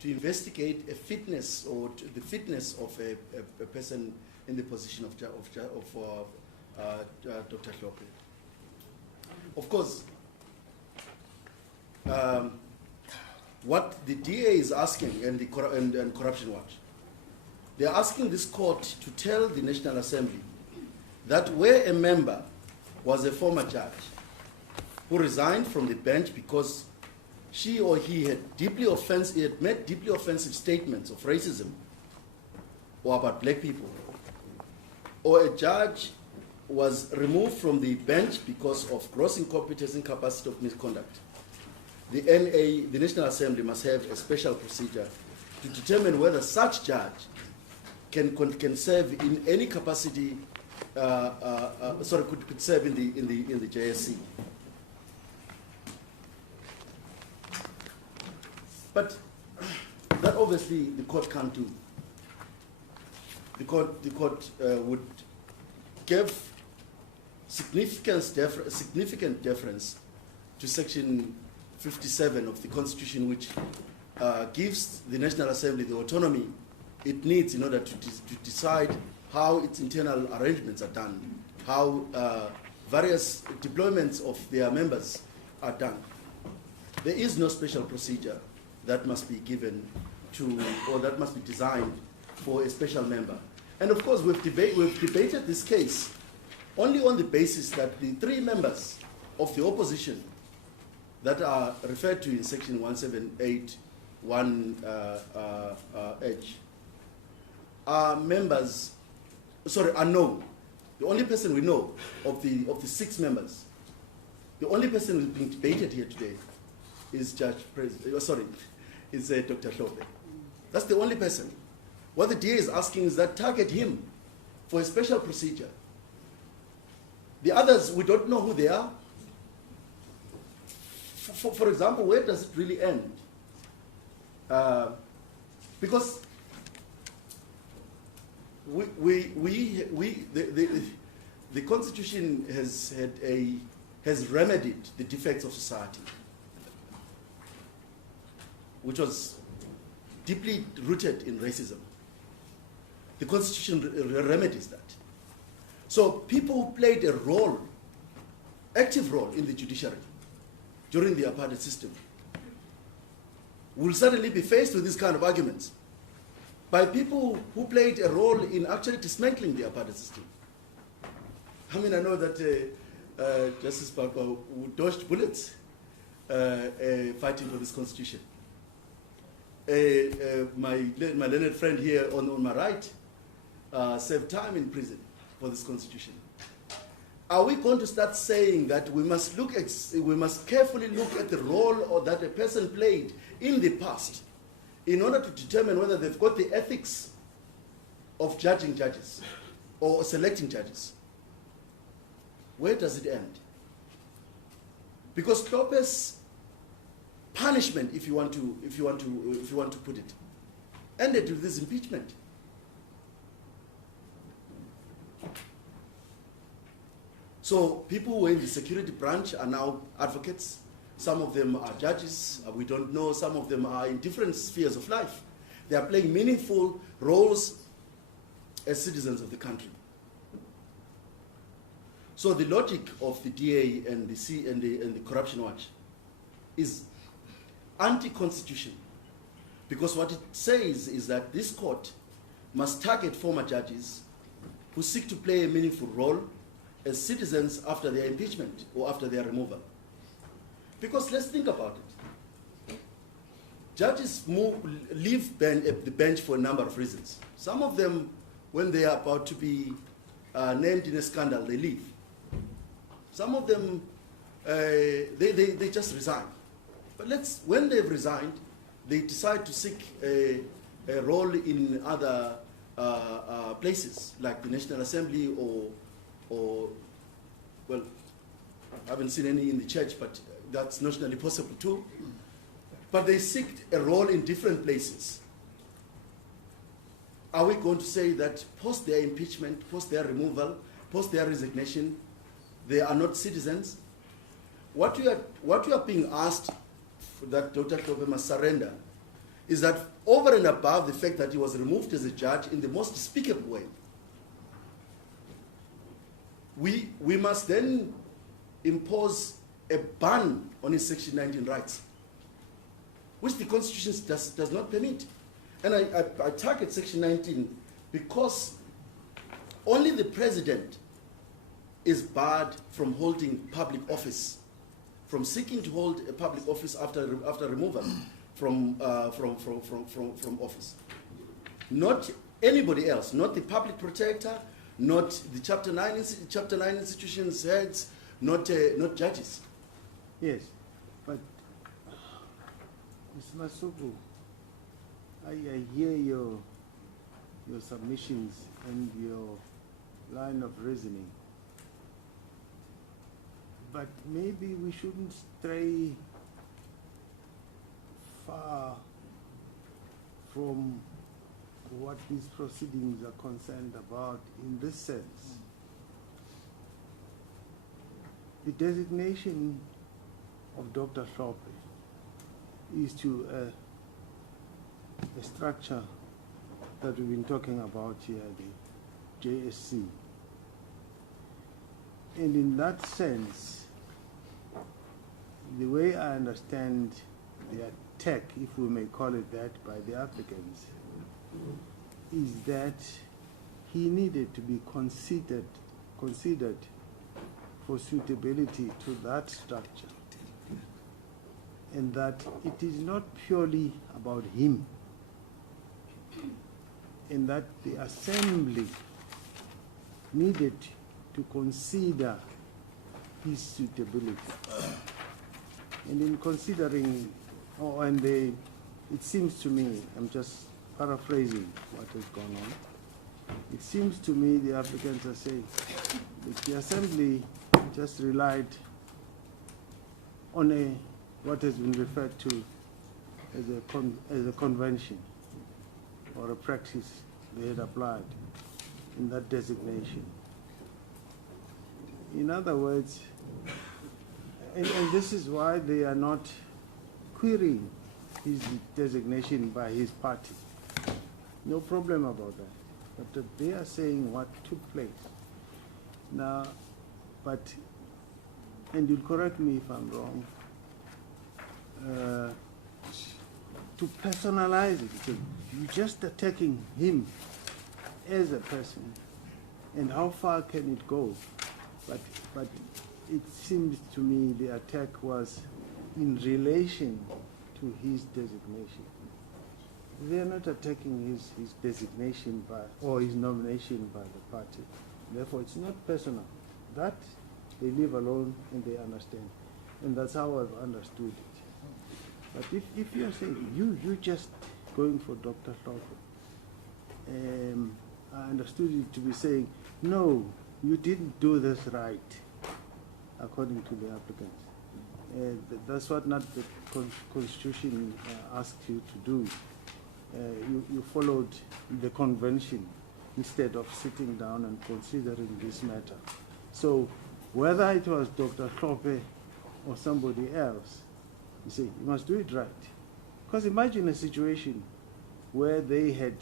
to investigate a fitness or the fitness of a person in the position of Dr. Hlophe. Of course, what the DA is asking and Corruption Watch, they are asking this court to tell the National Assembly that where a member was a former judge who resigned from the bench because she or he had made deeply offensive statements of racism or about black people, or a judge was removed from the bench because of gross incompetence, incapacity of misconduct, the NA, the National Assembly, must have a special procedure to determine whether such judge can serve in any capacity. Could serve in the JSC. But that obviously the court can't do. The court would give significant deference to Section 57 of the Constitution, which gives the National Assembly the autonomy it needs in order to decide how its internal arrangements are done, how various deployments of their members are done. There is no special procedure that must be given to, or that must be designed for a special member. And of course, we've debated this case only on the basis that the three members of the opposition that are referred to in Section 178(1)H are members, are known. The only person we know of the 6 members, the only person who's being debated here today is Dr. Hlophe. That's the only person. What the DA is asking is that target him for a special procedure. The others, we don't know who they are. For example, where does it really end? Because the Constitution has remedied the defects of society, which was deeply rooted in racism. The Constitution remedies that. So people who played a role, active role in the judiciary during the apartheid system will suddenly be faced with these kind of arguments by people who played a role in actually dismantling the apartheid system. I mean, I know that Justice Barker dodged bullets fighting for this constitution. My learned friend here on my right served time in prison for this constitution. Are we going to start saying that we must carefully look at the role that a person played in the past in order to determine whether they've got the ethics of judging judges or selecting judges? Where does it end? Because Hlophe's punishment, if you want to put it, ended with this impeachment. So people who were in the security branch are now advocates. Some of them are judges. We don't know. Some of them are in different spheres of life. They are playing meaningful roles as citizens of the country. So the logic of the DA and the Corruption Watch is anti-constitutional, because what it says is that this court must target former judges who seek to play a meaningful role as citizens after their impeachment or after their removal. Because let's think about it. Judges leave the bench for a number of reasons. Some of them, when they are about to be named in a scandal, they leave. Some of them, they just resign. But when they've resigned, they decide to seek a role in other places, like the National Assembly or, well, I haven't seen any in the church, but that's nationally possible too. But they seek a role in different places. Are we going to say that post their impeachment, post their removal, post their resignation, they are not citizens? What you are being asked that Dr. Hlophe must surrender is that over and above the fact that he was removed as a judge in the most despicable way, we must then impose a ban on his Section 19 rights, which the Constitution does not permit. And I target Section 19 because only the President is barred from holding public office, from seeking to hold a public office after removal from office. Not anybody else, not the public protector, not the Chapter 9 institutions heads, not judges. Yes, but Mr. Masuku, I hear your submissions and your line of reasoning, but maybe we shouldn't stray far from what these proceedings are concerned about in this sense. The designation of Dr. Hlophe is to a structure that we've been talking about here, the JSC. And in that sense, the way I understand the attack, if we may call it that, by the applicants, is that he needed to be considered for suitability to that structure, and that it is not purely about him, and that the assembly needed to consider his suitability. And in considering, it seems to me, I'm just paraphrasing what has gone on, it seems to me the applicants are saying that the assembly just relied on what has been referred to as a convention or a practice they had applied in that designation. In other words, and this is why they are not querying his designation by his party. No problem about that. But they are saying what took place. Now, and you'll correct me if I'm wrong, to personalize it, because you're just attacking him as a person, and how far can it go? But it seems to me the attack was in relation to his designation. They are not attacking his designation or his nomination by the party. Therefore, it's not personal. That they leave alone and they understand. And that's how I've understood it. But if you're saying, you're just going for Dr. Hlophe, I understood you to be saying, no, you didn't do this right, according to the applicants. That's what not the Constitution asked you to do. You followed the convention instead of sitting down and considering this matter. So whether it was Dr. Hlophe or somebody else, you say, you must do it right. Because imagine a situation where they had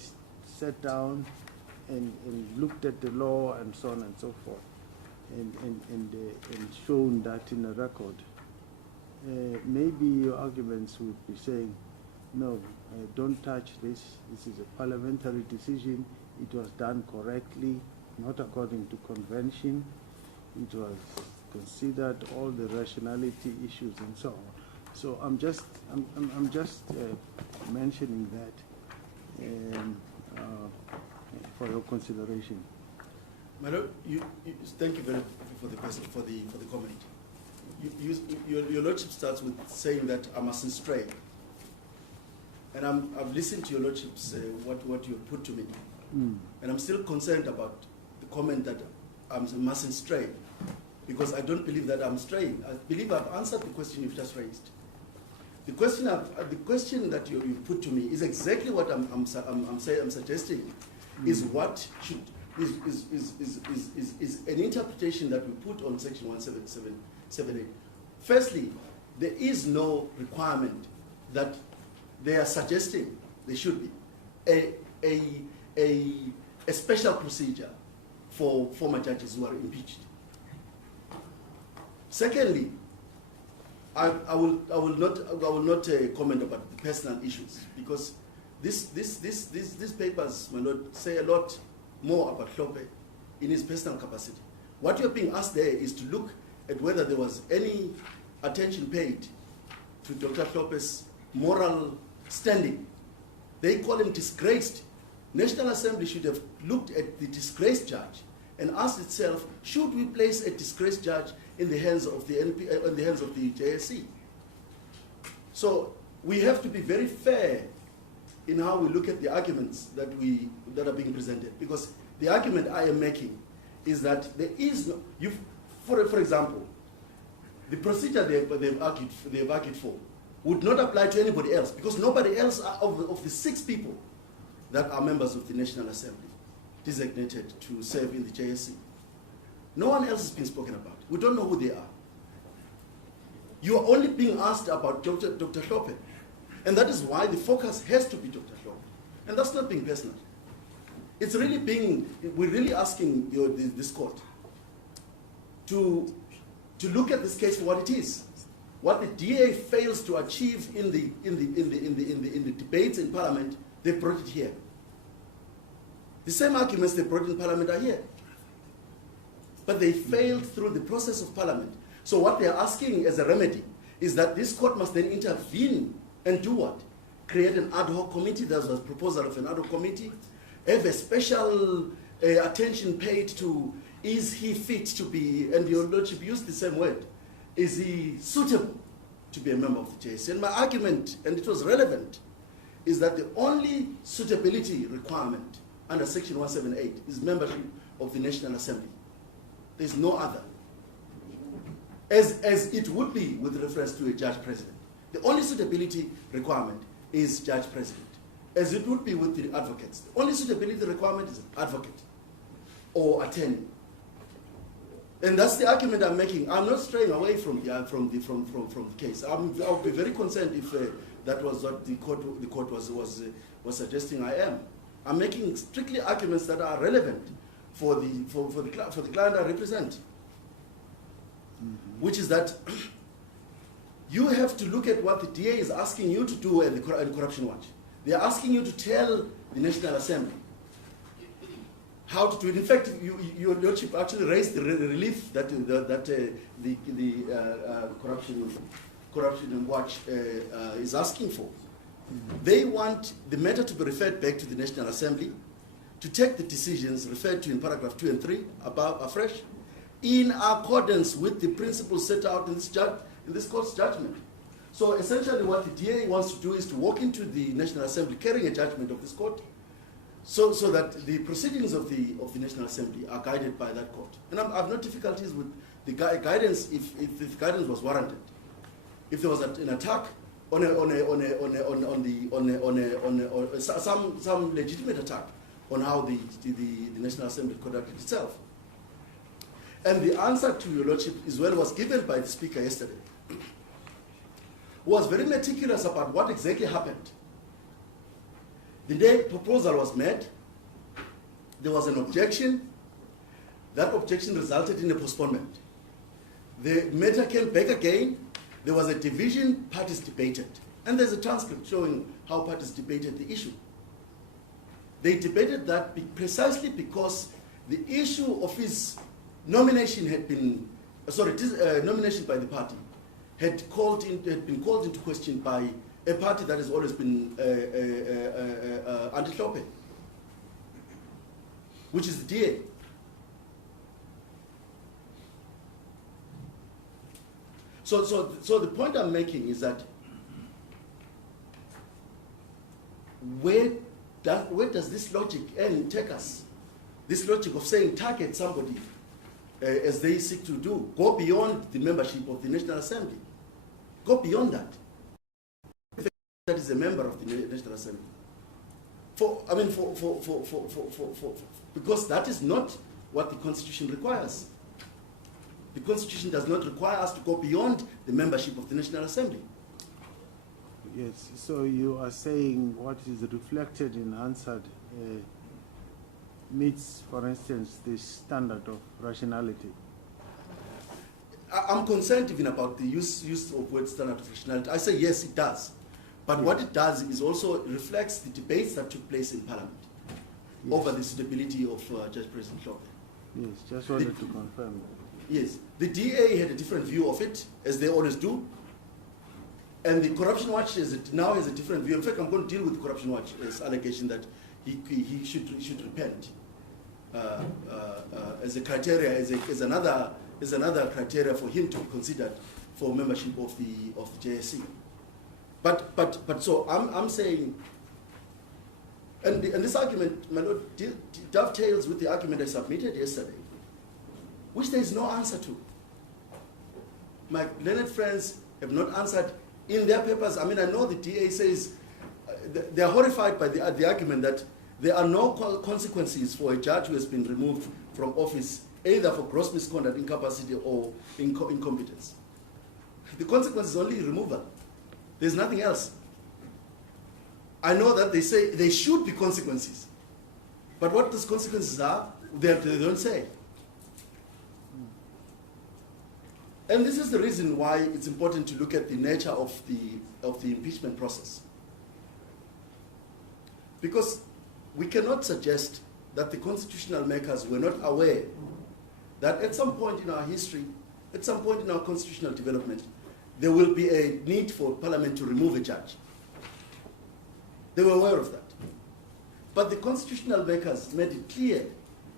sat down and looked at the law and so on and so forth, and shown that in a record. Maybe your arguments would be saying, no, don't touch this. This is a parliamentary decision. It was done correctly, not according to convention. It was considered all the rationality issues and so on. So I'm just mentioning that for your consideration. Madam, thank you very much for the question, for the comment. Your Lordship starts with saying that I mustn't stray. And I've listened to your Lordship's what you put to me. And I'm still concerned about the comment that I mustn't stray, because I don't believe that I'm straying. I believe I've answered the question you've just raised. The question that you put to me is exactly what I'm suggesting. Is what should is an interpretation that we put on Section 17778. Firstly, there is no requirement that they are suggesting there should be a special procedure for former judges who are impeached. Secondly, I will not comment about the personal issues, because these papers, my lord, say a lot more about Hlophe in his personal capacity. What you're being asked there is to look at whether there was any attention paid to Dr. Hlophe's moral standing. They call him disgraced. National Assembly should have looked at the disgraced judge and asked itself, should we place a disgraced judge in the hands of the NP, in the hands of the JSC? So we have to be very fair in how we look at the arguments that are being presented, because the argument I am making is that there is no, for example, the procedure they've argued for would not apply to anybody else, because nobody else of the 6 people that are members of the National Assembly designated to serve in the JSC. No one else has been spoken about. We don't know who they are. You are only being asked about Dr. Hlophe, and that is why the focus has to be Dr. Hlophe. And that's not being personal. It's really being, we're really asking this court to look at this case for what it is. What the DA fails to achieve in the debates in Parliament, they brought it here. The same arguments they brought in Parliament are here. But they failed through the process of Parliament. So what they are asking as a remedy is that this court must then intervene and do what? Create an ad hoc committee. There was a proposal of an ad hoc committee. Have a special attention paid to, is he fit to be, and your lordship used the same word, is he suitable to be a member of the JSC? And my argument, and it was relevant, is that the only suitability requirement under Section 178 is membership of the National Assembly. There's no other. As it would be with reference to a judge president. The only suitability requirement is judge president. As it would be with the advocates. The only suitability requirement is advocate or attorney. And that's the argument I'm making. I'm not straying away from the case. I'll be very concerned if that was what the court was suggesting I am. I'm making strictly arguments that are relevant for the client I represent. Which is that you have to look at what the DA is asking you to do at the Corruption Watch. They are asking you to tell the National Assembly how to do it. In fact, your lordship actually raised the relief that the Corruption Watch is asking for. They want the matter to be referred back to the National Assembly to take the decisions referred to in paragraph 2 and 3 above afresh, in accordance with the principles set out in this court's judgment. So essentially what the DA wants to do is to walk into the National Assembly carrying a judgment of this court, so that the proceedings of the National Assembly are guided by that court. And I have no difficulties with the guidance if the guidance was warranted. If there was an attack on some legitimate attack on how the National Assembly conducted itself. And the answer to your lordship was given by the speaker yesterday, who was very meticulous about what exactly happened. The day proposal was made, there was an objection. That objection resulted in a postponement. The matter came back again. There was a division, parties debated. And there's a transcript showing how parties debated the issue. They debated that precisely because the issue of his nomination had been, nomination by the party had been called into question by a party that has always been anti-Hlophe, which is the DA. So the point I'm making is that where does this logic take us? This logic of saying target somebody as they seek to do, go beyond the membership of the National Assembly. Go beyond that. That is a member of the National Assembly. Because that is not what the Constitution requires. The Constitution does not require us to go beyond the membership of the National Assembly. Yes, so you are saying what is reflected in answered meets, for instance, the standard of rationality. I'm concerned even about the use of word standard of rationality. I say yes, it does. But what it does is also reflects the debates that took place in Parliament over the suitability of Judge President Hlophe. Yes, just wanted to confirm that. Yes, the DA had a different view of it, as they always do. And the Corruption Watch now has a different view. In fact, I'm going to deal with the Corruption Watch's allegation that he should repent as a criteria, as another criteria for him to be considered for membership of the JSC. But so I'm saying, and this argument, my lord, dovetails with the argument I submitted yesterday, which there is no answer to. My learned friends have not answered in their papers. I mean, I know the DA says they are horrified by the argument that there are no consequences for a judge who has been removed from office, either for gross misconduct, incapacity, or incompetence. The consequence is only removal. There's nothing else. I know that they say there should be consequences, but what those consequences are, they don't say. And this is the reason why it's important to look at the nature of the impeachment process. Because we cannot suggest that the constitutional makers were not aware that at some point in our history, at some point in our constitutional development, there will be a need for Parliament to remove a judge. They were aware of that. But the constitutional makers made it clear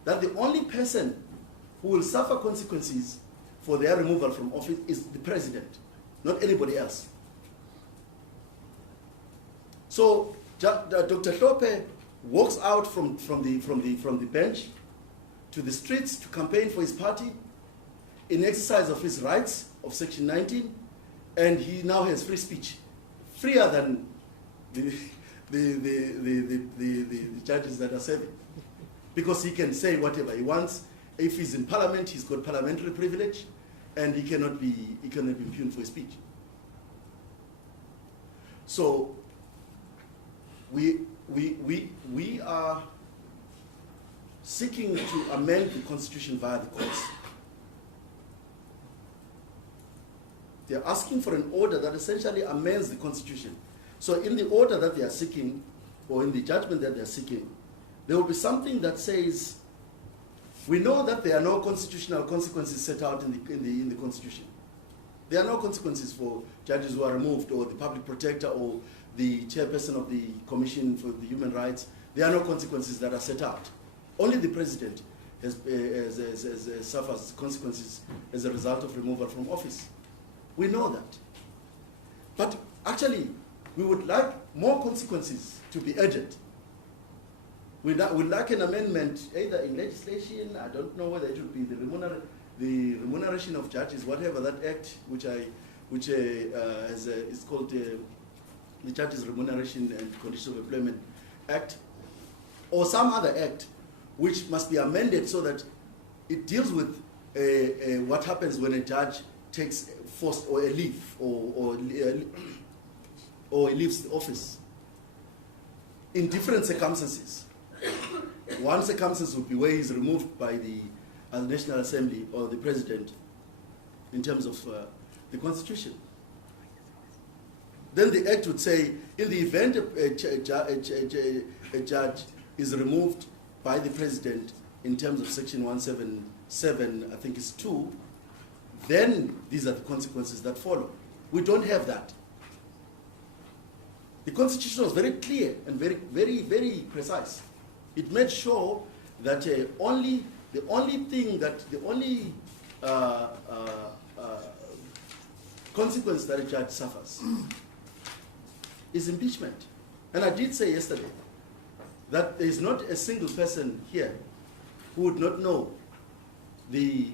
that the only person who will suffer consequences for their removal from office is the president, not anybody else. So Dr. Hlophe walks out from the bench to the streets to campaign for his party in exercise of his rights of Section 19, and he now has free speech, freer than the judges that are serving, because he can say whatever he wants. If he's in Parliament, he's got parliamentary privilege, and he cannot be impugned for his speech. So we are seeking to amend the Constitution via the courts. They're asking for an order that essentially amends the Constitution. So in the order that they are seeking, or in the judgment that they are seeking, there will be something that says, we know that there are no constitutional consequences set out in the Constitution. There are no consequences for judges who are removed, or the public protector, or the chairperson of the Commission for the Human Rights. There are no consequences that are set out. Only the president suffers consequences as a result of removal from office. We know that. But actually, we would like more consequences to be added. We'd like an amendment, either in legislation, I don't know whether it would be the remuneration of judges, whatever that act, which is called the Judges Remuneration and Conditions of Employment Act, or some other act which must be amended so that it deals with what happens when a judge takes forced or a leave, or leaves the office in different circumstances. One circumstance would be where he's removed by the National Assembly or the President in terms of the Constitution. Then the Act would say, in the event a judge is removed by the President in terms of Section 177, I think it's 2, then these are the consequences that follow. We don't have that. The Constitution was very clear and very, very, very precise. It made sure that the only consequence that a judge suffers is impeachment. And I did say yesterday that there is not a single person here who would not know the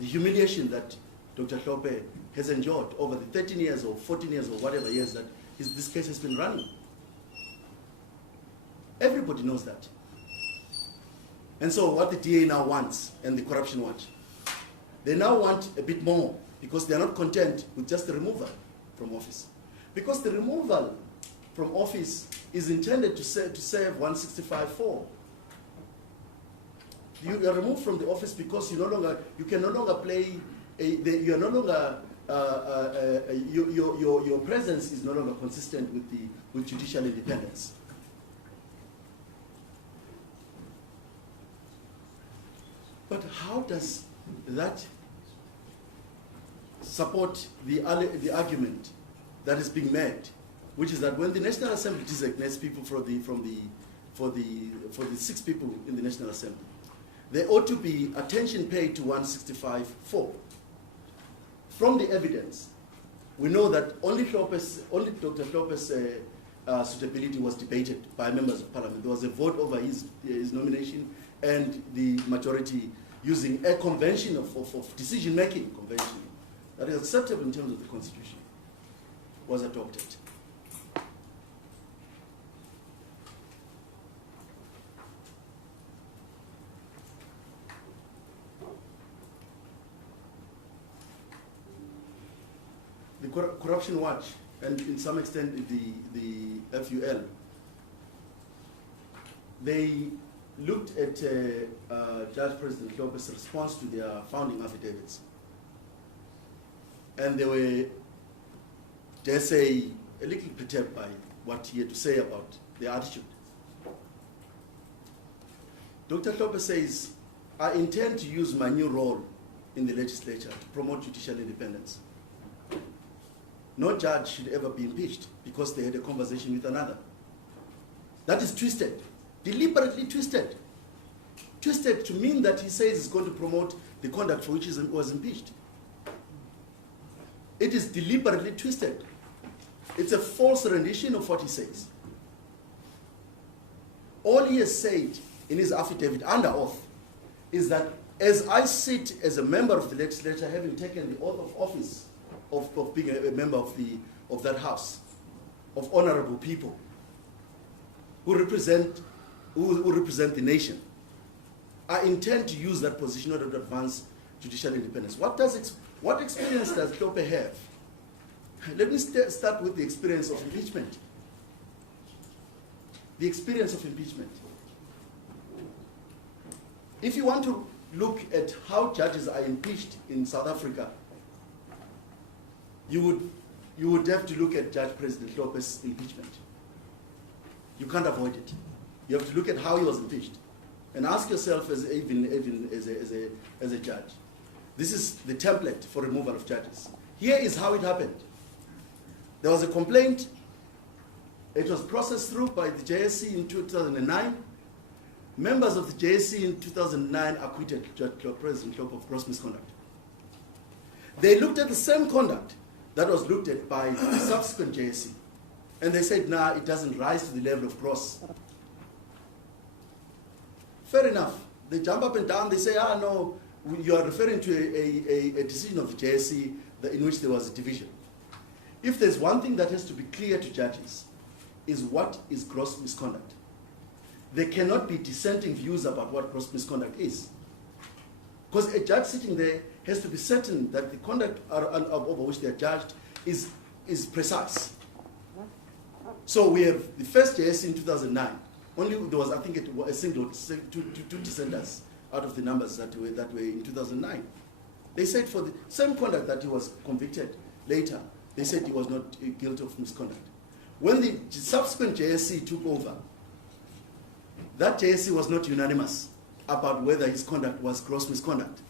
humiliation that Dr. Hlophe has endured over the 13 years or 14 years or whatever years that this case has been running. Everybody knows that. And so what the DA now wants, and the Corruption Watch, they now want a bit more, because they are not content with just the removal. from office. Because the removal from office is intended to save 165(4). You are removed from the office because you can no longer play, you are no longer, your presence is no longer consistent with judicial independence. But how does that support the argument that is being made, which is that when the National Assembly designates people for the 6 people in the National Assembly, there ought to be attention paid to 165(4). From the evidence, we know that only Dr. Hlophe's suitability was debated by members of Parliament. There was a vote over his nomination, and the majority, using a convention of decision-making convention that is acceptable in terms of the Constitution, was adopted. The Corruption Watch, and in some extent the FUL, they looked at Judge President Hlophe's response to their founding affidavits. And they were, dare say, a little perturbed by what he had to say about their attitude. Dr. Hlophe says, I intend to use my new role in the legislature to promote judicial independence. No judge should ever be impeached because they had a conversation with another. That is twisted, deliberately twisted. Twisted to mean that he says he's going to promote the conduct for which he was impeached. It is deliberately twisted. It's a false rendition of what he says. All he has said in his affidavit under oath is that as I sit as a member of the legislature, having taken the oath of office of being a member of that house, of honorable people who represent the nation, I intend to use that position in order to advance judicial independence. What experience does Hlophe have? Let me start with the experience of impeachment. The experience of impeachment. If you want to look at how judges are impeached in South Africa, you would have to look at Judge President Hlophe's impeachment. You can't avoid it. You have to look at how he was impeached, and ask yourself, even as a judge, this is the template for removal of judges. Here is how it happened. There was a complaint. It was processed through by the JSC in 2009. Members of the JSC in 2009 acquitted Judge President Hlophe of gross misconduct. They looked at the same conduct that was looked at by the subsequent JSC, and they said, nah, it doesn't rise to the level of gross. Fair enough. They jump up and down, they say, no, you are referring to a decision of the JSC in which there was a division. If there's one thing that has to be clear to judges, is what is gross misconduct. There cannot be dissenting views about what gross misconduct is. Because a judge sitting there has to be certain that the conduct over which they are judged is precise. So we have the first JSC in 2009. Only there was, I think, a single, two dissenters out of the numbers that were in 2009. They said for the same conduct that he was convicted later, they said he was not guilty of misconduct. When the subsequent JSC took over, that JSC was not unanimous about whether his conduct was gross misconduct.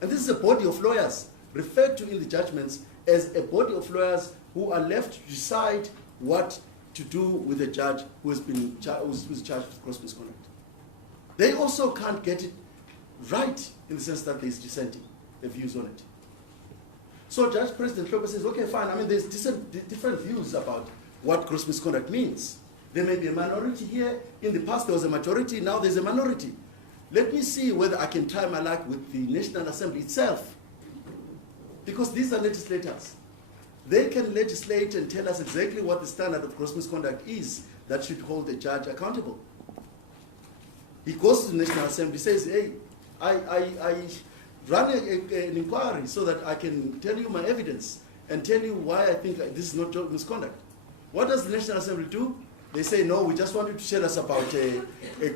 And this is a body of lawyers referred to in the judgments as a body of lawyers who are left to decide what to do with a judge who's charged with gross misconduct. They also can't get it right in the sense that there's dissenting views on it. So Judge President Hlophe says, okay, fine, I mean, there's different views about what gross misconduct means. There may be a minority here. In the past, there was a majority. Now there's a minority. Let me see whether I can try my luck with the National Assembly itself. Because these are legislators. They can legislate and tell us exactly what the standard of gross misconduct is that should hold a judge accountable. He goes to the National Assembly, says, hey, I run an inquiry so that I can tell you my evidence. and tell you why I think this is not misconduct. What does the National Assembly do? They say, no, we just want you to tell us about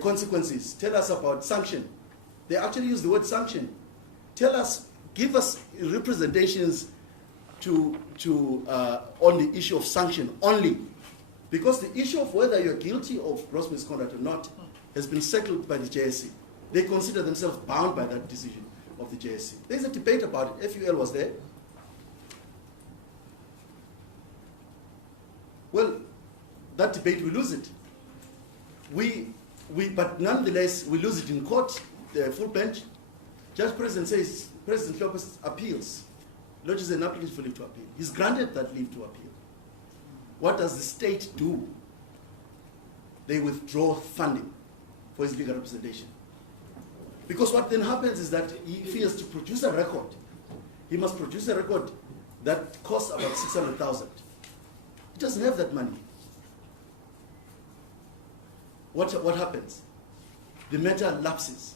consequences. Tell us about sanction. They actually use the word sanction. Tell us, give us representations on the issue of sanction only. Because the issue of whether you're guilty of gross misconduct or not has been settled by the JSC. They consider themselves bound by that decision of the JSC. There's a debate about it. FUL was there. Well, that debate, we lose it. But nonetheless, we lose it in court, the full bench. Judge President says, President Lopez appeals, lodges an application for leave to appeal. He's granted that leave to appeal. What does the state do? They withdraw funding for his legal representation. Because what then happens is that if he has to produce a record, he must produce a record that costs about 600,000. He doesn't have that money. What happens? The matter lapses.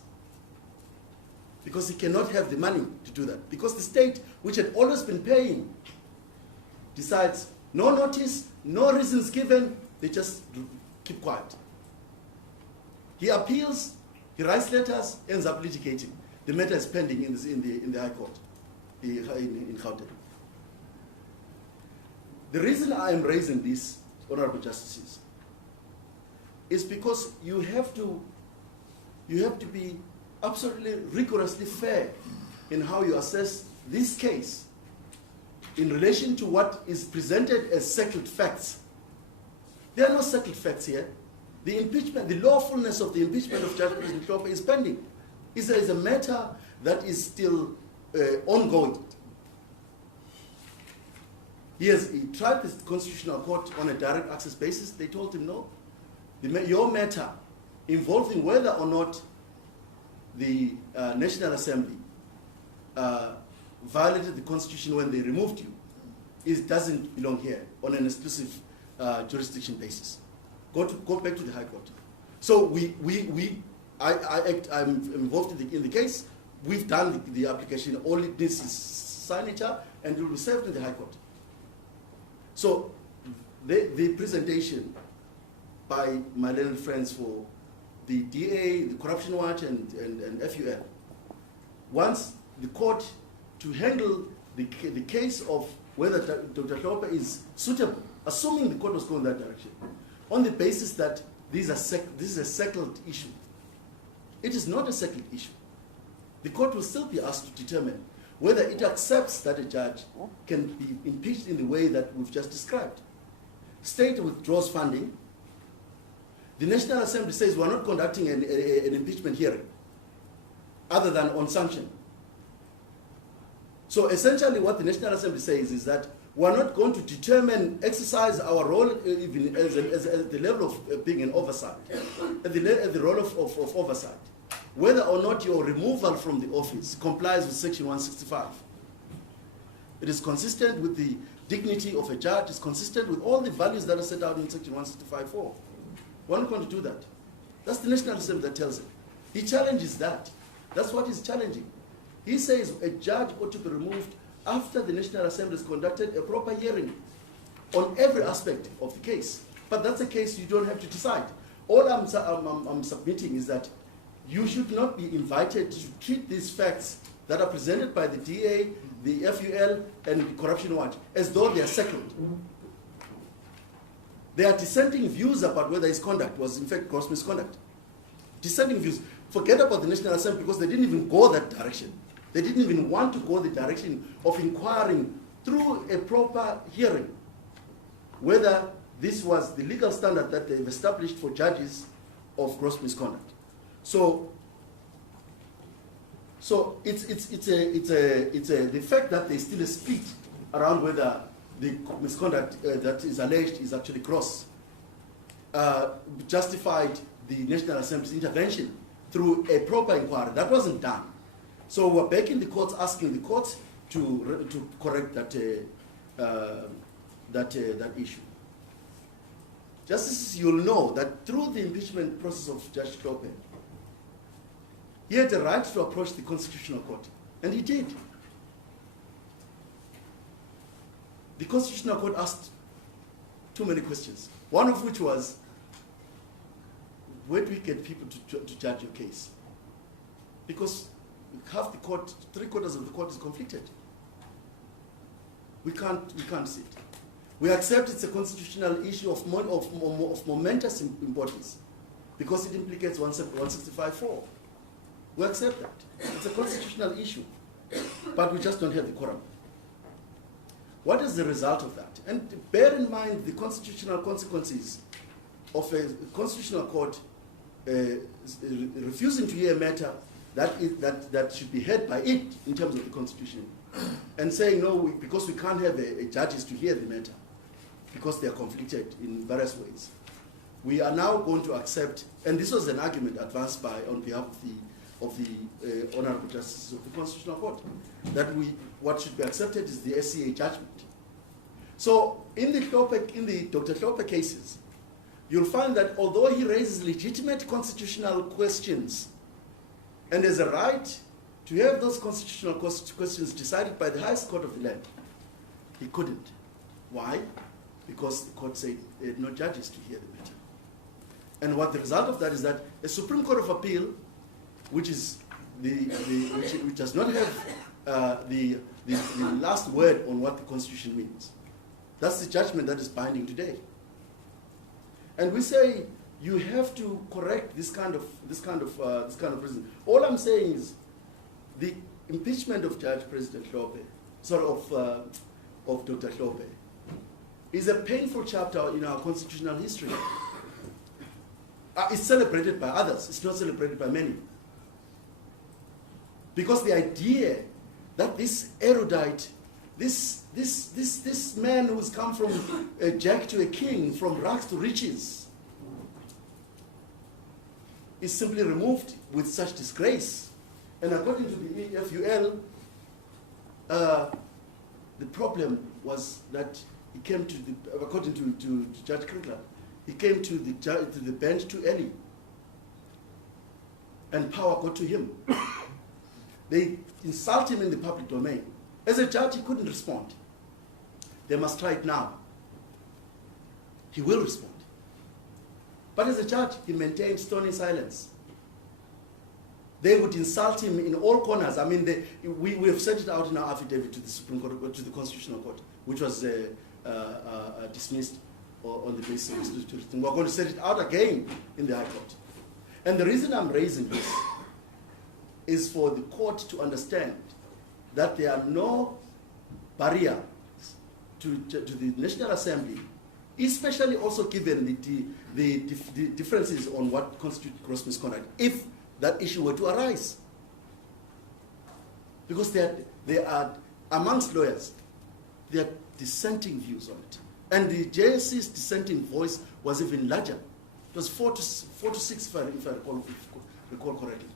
Because he cannot have the money to do that. Because the state, which had always been paying, decides no notice, no reasons given, they just keep quiet. He appeals, he writes letters, ends up litigating. The matter is pending in the High Court, in Gauteng. The reason I am raising this, Honorable Justices, is because you have to be absolutely rigorously fair in how you assess this case in relation to what is presented as settled facts. There are no settled facts here. The impeachment, the lawfulness of the impeachment of Judge President Hlophe is pending. It's a matter that is still ongoing. He tried the Constitutional Court on a direct access basis. They told him no. Your matter involving whether or not the National Assembly violated the Constitution when they removed you, it doesn't belong here on an exclusive jurisdiction basis. Go back to the High Court. So I'm involved in the case. We've done the application. All it needs is signature, and it will be served in the High Court. So the presentation by my little friends for the DA, the Corruption Watch, and FUL wants the court to handle the case of whether Dr. Hlophe is suitable, assuming the court was going that direction, on the basis that this is a settled issue. It is not a settled issue. The court will still be asked to determine whether it accepts that a judge can be impeached in the way that we've just described. State withdraws funding. The National Assembly says we're not conducting an impeachment hearing other than on sanction. So essentially what the National Assembly says is that we're not going to exercise our role even at the level of being an oversight, at the role of oversight, whether or not your removal from the office complies with Section 165. It is consistent with the dignity of a judge, it's consistent with all the values that are set out in Section 165(4). We're not going to do that. That's the National Assembly that tells it. He challenges that. That's what he's challenging. He says a judge ought to be removed after the National Assembly has conducted a proper hearing on every aspect of the case. But that's a case you don't have to decide. All I'm submitting is that you should not be invited to treat these facts that are presented by the DA, the FUL, and the Corruption Watch as though they are settled. There are dissenting views about whether his conduct was in fact gross misconduct. Dissenting views. Forget about the National Assembly because they didn't even go that direction. They didn't even want to go the direction of inquiring through a proper hearing whether this was the legal standard that they've established for judges of gross misconduct. So it's the fact that there's still a split around whether the misconduct that is alleged is actually gross justified the National Assembly's intervention through a proper inquiry. That wasn't done. So we're back in the courts asking the courts to correct that issue. Justices, you'll know that through the impeachment process of Judge Hlophe, he had the right to approach the Constitutional Court, and he did. the Constitutional Court asked too many questions. One of which was, where do we get people to judge your case? Because half the court, 3/4 of the court is conflicted. We can't sit. We accept it's a constitutional issue of momentous importance because it implicates 165(4). We accept that. It's a constitutional issue, but we just don't have the quorum. What is the result of that? And bear in mind the constitutional consequences of a constitutional court refusing to hear a matter that should be heard by it in terms of the Constitution, and saying no, because we can't have a judges to hear the matter, because they are conflicted in various ways. We are now going to accept, and this was an argument advanced by, on behalf of the Honorable Justices of the Constitutional Court, that what should be accepted is the SCA judgment. So in the Dr. Hlophe cases, you'll find that although he raises legitimate constitutional questions and has a right to have those constitutional questions decided by the highest court of the land, he couldn't. Why? Because the court said there are no judges to hear the matter. And what the result of that is that a Supreme Court of Appeal, which does not have the last word on what the Constitution means, that's the judgment that is binding today. And we say you have to correct this kind of precedent. All I'm saying is the impeachment of President Hlophe, of Dr. Hlophe, is a painful chapter in our constitutional history. It's celebrated by others. It's not celebrated by many. Because the idea that this erudite, this man who's come from a jack to a king, from rags to riches, is simply removed with such disgrace. And according to the EFUL, the problem was that he came to according to Judge Kriegler, he came to the bench too early, and power got to him. They insult him in the public domain. As a judge, he couldn't respond. They must try it now. He will respond. But as a judge, he maintained stony silence. They would insult him in all corners. I mean, we have sent it out in our affidavit to the Supreme Court, to the Constitutional Court, which was dismissed on the basis of this. We're going to send it out again in the High Court. And the reason I'm raising this is for the court to understand that there are no barriers to the National Assembly, especially also given the differences on what constitutes gross misconduct, if that issue were to arise. Because there are amongst lawyers, there are dissenting views on it. And the JSC's dissenting voice was even larger. It was 4 to 6, if I recall correctly.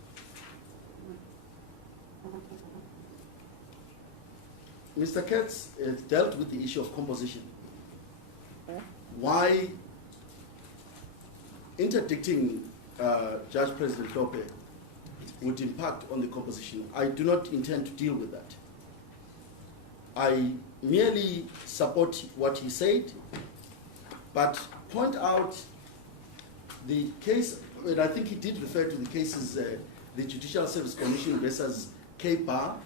Mr. Katz dealt with the issue of composition. Why interdicting Judge President Hlophe would impact on the composition. I do not intend to deal with that. I merely support what he said, but point out the case, and I think he did refer to the cases, the Judicial Service Commission versus K-Bar,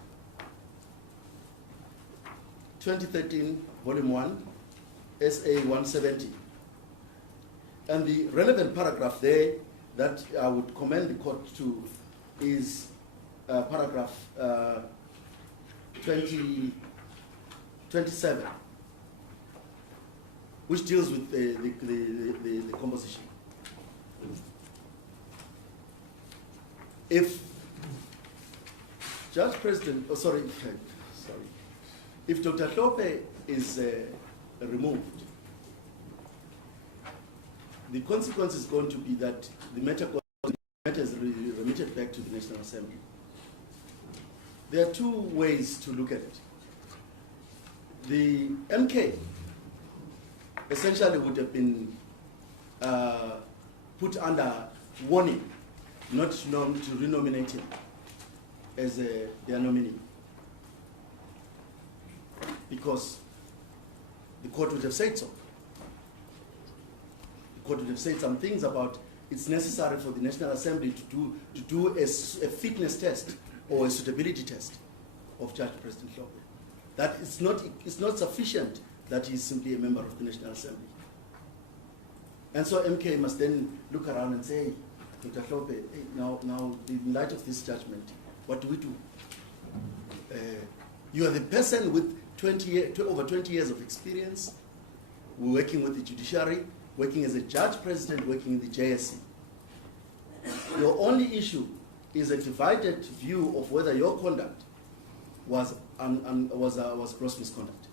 2013, Volume 1, SA 170. And the relevant paragraph there that I would commend the court to is paragraph 27, which deals with the composition. If Judge President, if Dr. Hlophe is removed, the consequence is going to be that the matter is remitted back to the National Assembly. There are two ways to look at it. The MK essentially would have been put under warning not to renominate him as their nominee, because the court would have said so. The court would have said some things about it's necessary for the National Assembly to do a fitness test or a suitability test of Judge President Hlophe. That it's not sufficient that he is simply a member of the National Assembly. And so MK must then look around and say, Dr. Hlophe, hey, now in light of this judgment, what do we do? You are the person with over 20 years of experience, working with the judiciary, working as a judge president, working in the JSC. Your only issue is a divided view of whether your conduct was gross misconduct.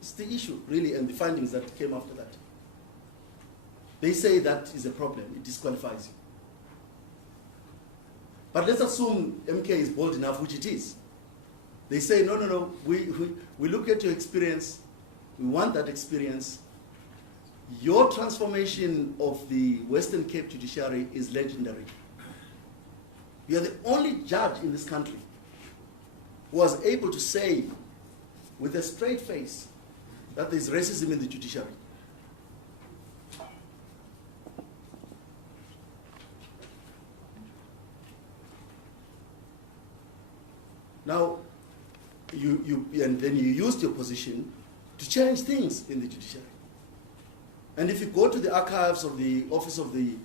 It's the issue, really, and the findings that came after that. They say that is a problem, it disqualifies you. But let's assume MK is bold enough, which it is. They say, no, we look at your experience, we want that experience. Your transformation of the Western Cape judiciary is legendary. You are the only judge in this country who was able to say with a straight face that there is racism in the judiciary. Now, and then you used your position to change things in the judiciary. And if you go to the archives of the Office of the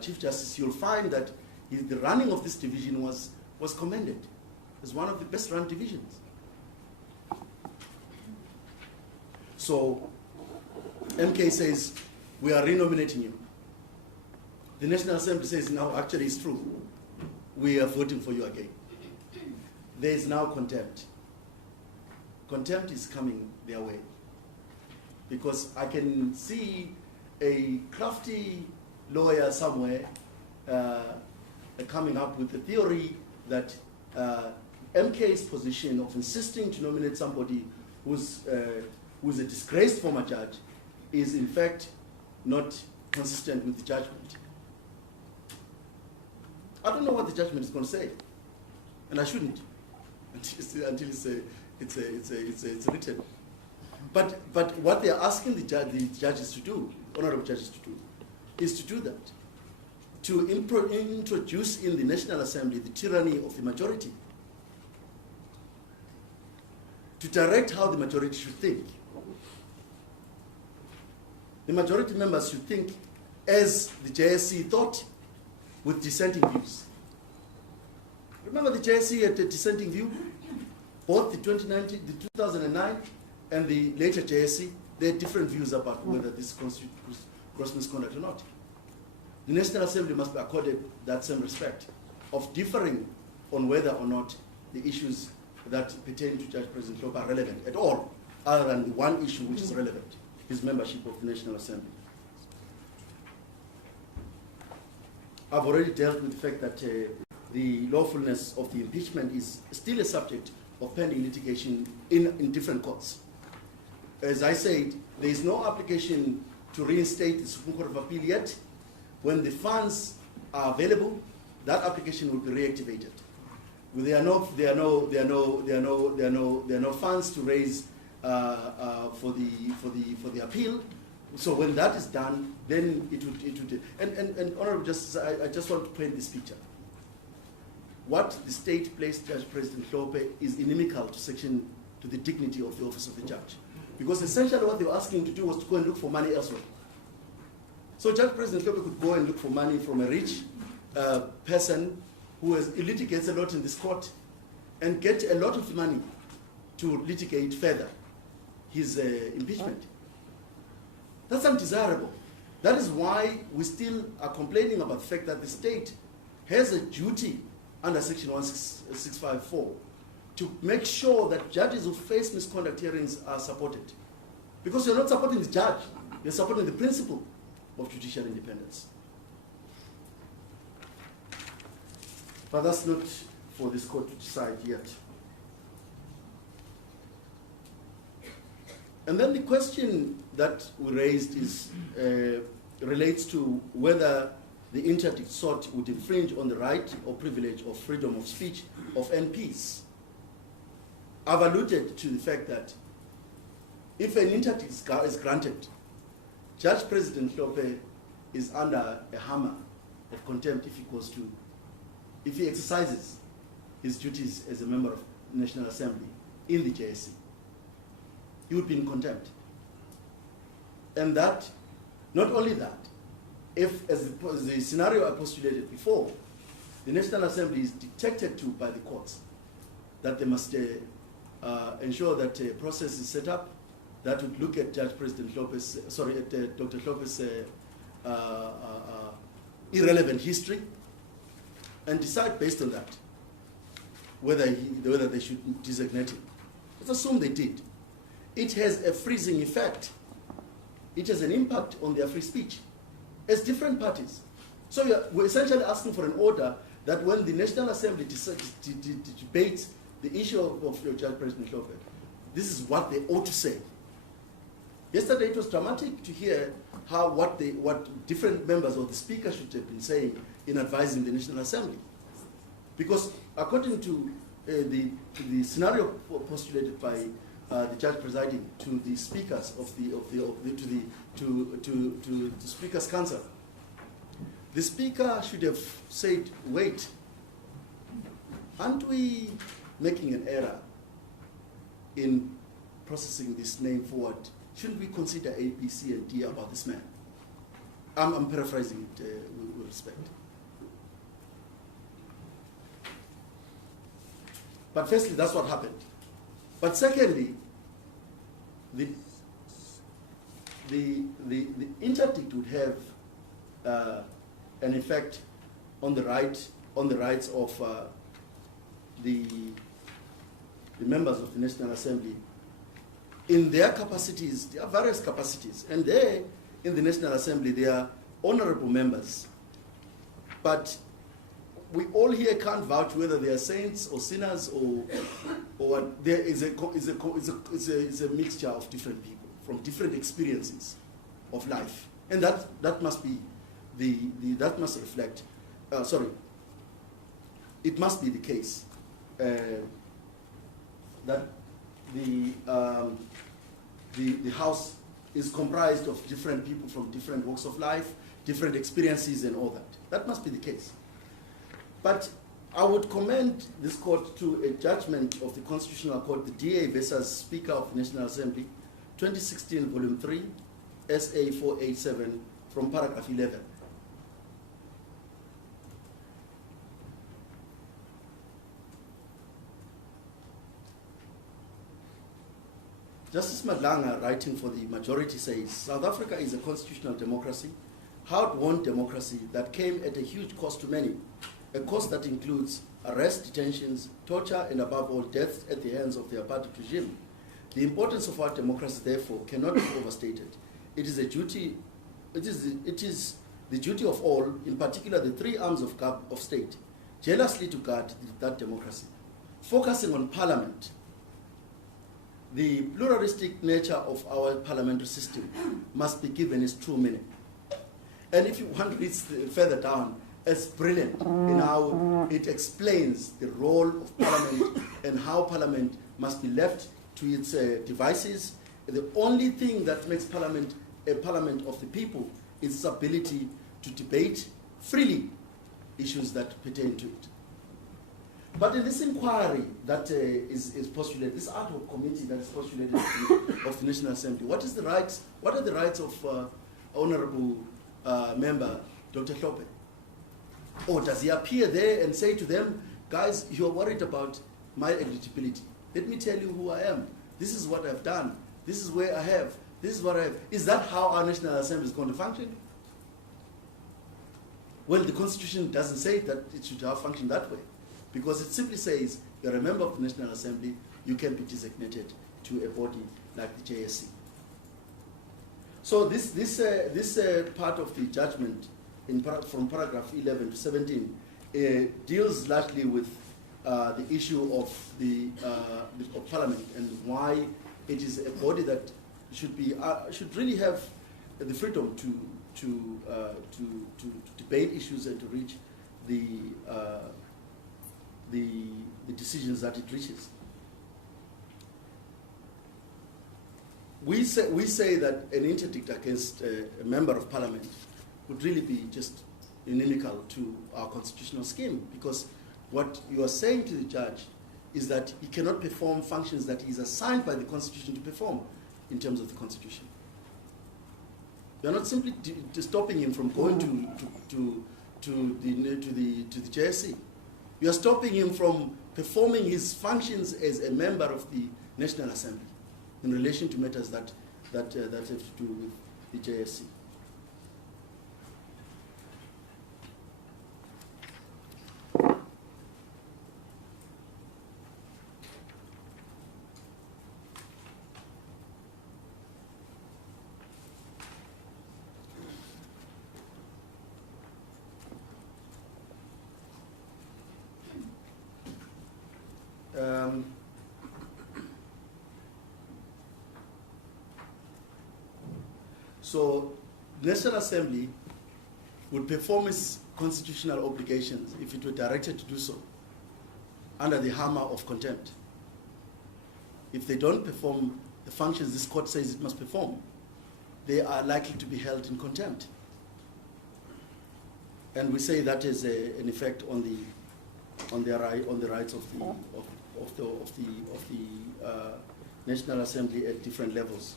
Chief Justice, you'll find that the running of this division was commended as one of the best run divisions. So MK says, we are renominating you. The National Assembly says, no, actually it's true. We are voting for you again. There is now contempt. Contempt is coming their way. Because I can see a crafty lawyer somewhere coming up with the theory that MK's position of insisting to nominate somebody who's a disgraced former judge is in fact not consistent with the judgment. I don't know what the judgment is going to say, and I shouldn't until it's written. But what they are asking the judges to do, honorable judges to do, is to do that, to introduce in the National Assembly the tyranny of the majority, to direct how the majority should think. The majority members should think as the JSC thought, with dissenting views. Remember the JSC had a dissenting view? Both the 2009 and the later JSC, they had different views about whether this constitutes gross misconduct or not. The National Assembly must be accorded that same respect of differing on whether or not the issues that pertain to Judge President Hlophe are relevant at all, other than the one issue which is relevant, his membership of the National Assembly. I've already dealt with the fact that the lawfulness of the impeachment is still a subject of pending litigation in different courts. As I said, there is no application to reinstate the Supreme Court of Appeal yet. When the funds are available, that application will be reactivated. There are no funds to raise for the appeal. So when that is done, then it would. And Honorable Justice, I just want to paint this picture. What the state placed Judge President Hlophe is inimical to the dignity of the office of the judge. Because essentially what they were asking him to do was to go and look for money elsewhere. So Judge President Hlophe could go and look for money from a rich person who litigates a lot in this court and get a lot of money to litigate further his impeachment. That's undesirable. That is why we still are complaining about the fact that the state has a duty under Section 1654 to make sure that judges who face misconduct hearings are supported. Because you're not supporting the judge, you're supporting the principle of judicial independence. But that's not for this court to decide yet. And then the question that we raised is relates to whether the interdict sought would infringe on the right or privilege or freedom of speech of NPs. I've alluded to the fact that if an interdict is granted, Judge President Hlophe is under a hammer of contempt if he exercises his duties as a member of the National Assembly in the JSC. He would be in contempt. And that, not only that, if, as the scenario I postulated before, the National Assembly is dictated to by the courts, that they must ensure that a process is set up that would look at Judge President Hlophe's, at Dr. Hlophe's irrelevant history and decide based on that whether they should designate him. Let's assume they did. It has a freezing effect. It has an impact on their free speech as different parties. So we're essentially asking for an order that when the National Assembly debates the issue of your Judge President Hlophe, this is what they ought to say. Yesterday it was dramatic to hear what different members of the Speaker should have been saying in advising the National Assembly. Because according to the scenario postulated by the judge presiding to the speakers to the Speaker's Council, the Speaker should have said, wait, aren't we making an error in processing this name forward? Shouldn't we consider A, B, C, and D about this man? I'm paraphrasing it with respect. But firstly, that's what happened. But secondly, the interdict would have an effect on the rights of the members of the National Assembly in their capacities. There are various capacities, and they, in the National Assembly, they are honorable members. But we all here can't vouch whether they are saints or sinners or what. There is a mixture of different people from different experiences of life, and that must be that must reflect. It must be the case that the House is comprised of different people from different walks of life, different experiences, and all that. That must be the case. But I would commend this court to a judgment of the Constitutional Court, the DA versus Speaker of the National Assembly, 2016, Volume 3, SA 487, from paragraph 11. Justice Madlanga, writing for the majority, says, South Africa is a constitutional democracy, hard-won democracy that came at a huge cost to many, a cost that includes arrest, detentions, torture, and above all, death at the hands of the apartheid regime. The importance of our democracy, therefore, cannot be overstated. It is the duty of all, in particular the three arms of state, jealously to guard that democracy. Focusing on Parliament, the pluralistic nature of our parliamentary system must be given its true meaning. And if you want to read further down, it's brilliant in how it explains the role of Parliament and how Parliament must be left to its devices. The only thing that makes Parliament a parliament of the people is its ability to debate freely issues that pertain to it. But in this inquiry that is postulated, this ad hoc committee that is postulated of the National Assembly, what are the rights of Honorable Member Dr. Hlophe? Or does he appear there and say to them, guys, you're worried about my eligibility. Let me tell you who I am. This is what I've done. This is where I have. This is what I have. Is that how our National Assembly is going to function? Well, the Constitution doesn't say that it should have functioned that way, because it simply says you're a member of the National Assembly, you can be designated to a body like the JSC. So this part of the judgment from paragraph 11 to 17 deals largely with the issue of of Parliament and why it is a body that should really have the freedom to debate issues and to reach the decisions that it reaches. we say that an interdict against a member of parliament would really be just inimical to our constitutional scheme, because what you are saying to the judge is that he cannot perform functions that he is assigned by the Constitution to perform in terms of the Constitution. You are not simply stopping him from going to the JSC. You are stopping him from performing his functions as a member of the National Assembly in relation to matters that have to do with the JSC. So, the National Assembly would perform its constitutional obligations if it were directed to do so under the hammer of contempt. If they don't perform the functions this court says it must perform, they are likely to be held in contempt. And we say that is an effect on the rights of the National Assembly at different levels.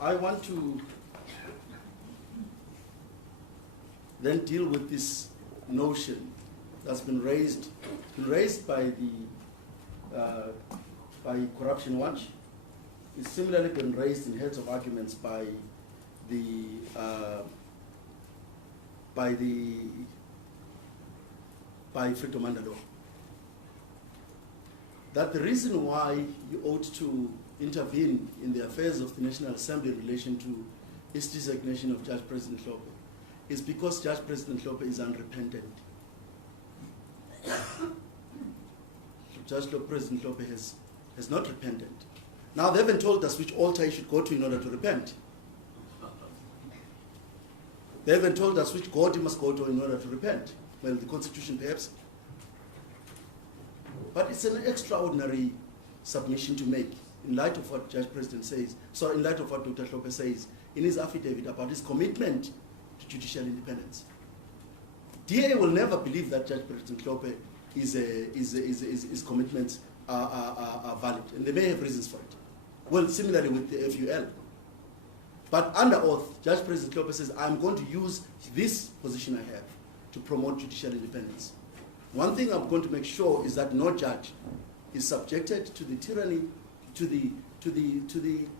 I want to then deal with this notion that's been raised by Corruption Watch. It's similarly been raised in heads of arguments by Frito Mandalo, that the reason why you ought to intervene in the affairs of the National Assembly in relation to its designation of Judge President Hlophe is because Judge President Hlophe is unrepentant. Judge President Hlophe has not repented. Now they haven't told us which altar he should go to in order to repent. They haven't told us which God he must go to in order to repent. Well, the Constitution perhaps. But it's an extraordinary submission to make in light of what Judge President says, so in light of what Dr. Hlophe says in his affidavit about his commitment to judicial independence. DA will never believe that Judge President Hlophe his commitments are valid, and they may have reasons for it. Well, similarly with the FUL. But under oath, Judge President Hlophe says, I'm going to use this position I have to promote judicial independence. One thing I'm going to make sure is that no judge is subjected to the tyranny, to the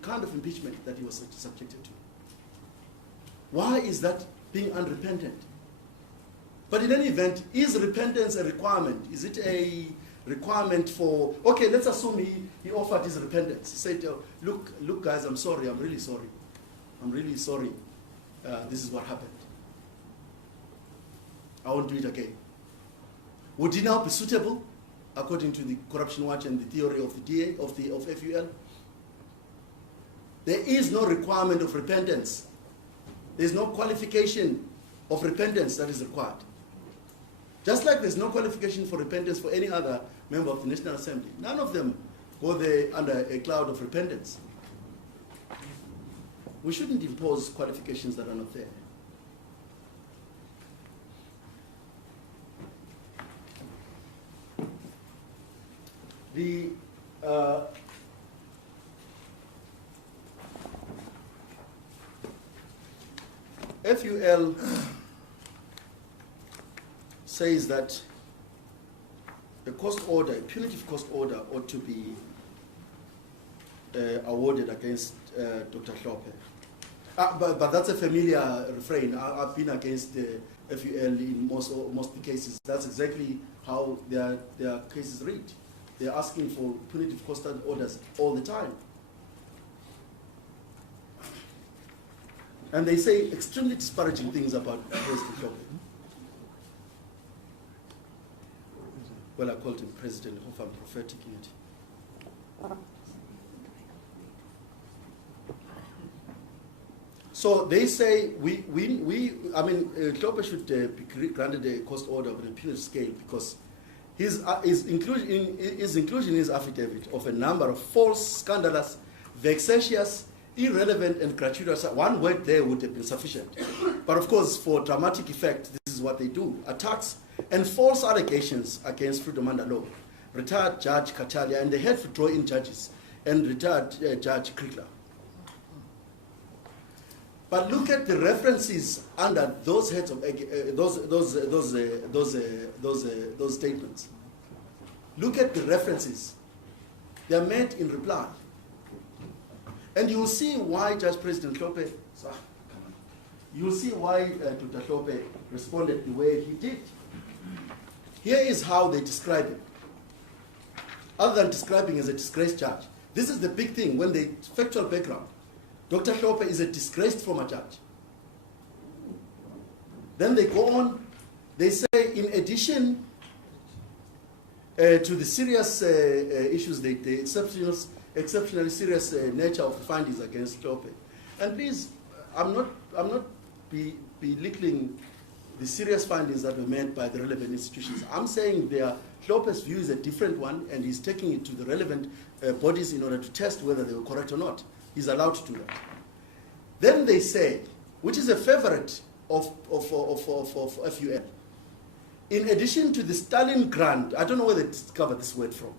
kind of impeachment that he was subjected to. Why is that being unrepentant? But in any event, is repentance a requirement? Is it a requirement for, okay, let's assume he offered his repentance. He said, look guys, I'm sorry, I'm really sorry. I'm really sorry. This is what happened. I won't do it again. Would he now be suitable, according to the Corruption Watch and the theory of the DA, of FUL? There is no requirement of repentance. There is no qualification of repentance that is required. Just like there's no qualification for repentance for any other member of the National Assembly. None of them go there under a cloud of repentance. We shouldn't impose qualifications that are not there. The FUL says that a cost order, a punitive cost order, ought to be awarded against Dr. Hlophe. But that's a familiar refrain. I've been against the FUL in most cases. That's exactly how their cases read. They're asking for punitive cost orders all the time. And they say extremely disparaging things about President Hlophe. Well, I called him President, if I'm prophetic in it. So they say Hlophe should be granted a cost order of an appeal scale because his inclusion in his affidavit of a number of false, scandalous, vexatious, irrelevant, and gratuitous. One word there would have been sufficient. But of course, for dramatic effect, this is what they do: attacks and false allegations against Freedom Under Law, retired Judge Katalia, and they had to draw in judges and retired Judge Kriegler. But look at the references under those heads of those statements. Look at the references; they are made in reply, and you will see why Judge President Hlophe. You will see why Dr. Hlophe responded the way he did. Here is how they describe it. Other than describing as a disgraced judge, this is the big thing when they factual background. Dr. Hlophe is a disgraced former judge. Then they go on, they say, in addition to the serious issues, the exceptionally serious nature of the findings against Hlophe. And please, I'm not belittling the serious findings that were made by the relevant institutions. I'm saying Hlophe's view is a different one, and he's taking it to the relevant bodies in order to test whether they were correct or not. He's allowed to do that. Then they say, which is a favorite of FUL, in addition to the Stalin grant, I don't know where they discovered this word from.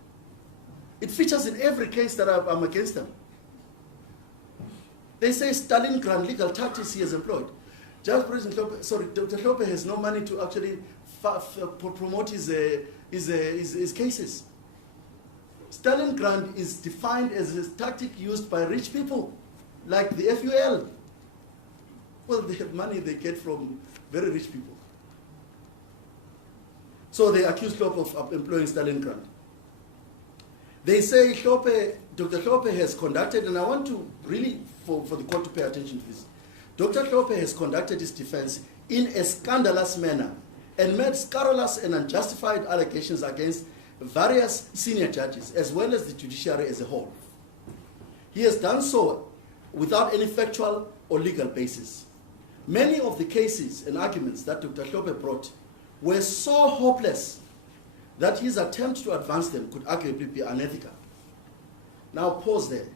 It features in every case that I'm against them. They say Stalin grant legal tactics he has employed. Judge President Hlophe, sorry, Dr. Hlophe has no money to actually promote his cases. Stalin grant is defined as a tactic used by rich people, like the FUL. Well, they have money they get from very rich people. So they accuse Hlophe of employing Stalin grant. They say Dr. Hlophe has conducted, and I want to really, for the court to pay attention to this, Dr. Hlophe has conducted his defense in a scandalous manner and made scurrilous and unjustified allegations against various senior judges, as well as the judiciary as a whole. He has done so without any factual or legal basis. Many of the cases and arguments that Dr. Hlophe brought were so hopeless that his attempt to advance them could arguably be unethical. Now pause there.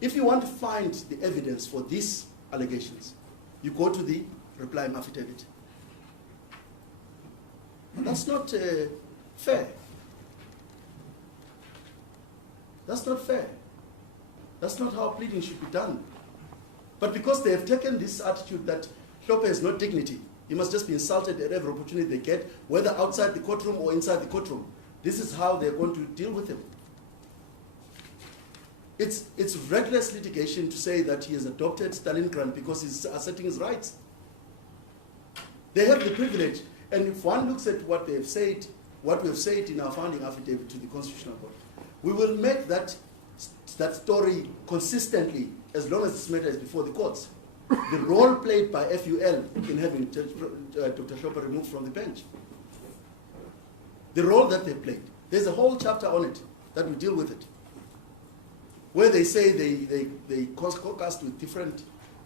If you want to find the evidence for these allegations, you go to the reply affidavit. That's not fair. That's not fair. That's not how pleading should be done. But because they have taken this attitude that Hlophe has no dignity, he must just be insulted at every opportunity they get, whether outside the courtroom or inside the courtroom. This is how they're going to deal with him. It's reckless litigation to say that he has adopted Stalin grant because he's asserting his rights. They have the privilege, and if one looks at what they have said, what we have said in our founding affidavit to the Constitutional Court, we will make that story consistently as long as this matter is before the courts. The role played by FUL in having Dr. Hlophe removed from the bench. The role that they played. There's a whole chapter on it that will deal with it, where they say they caucused with different,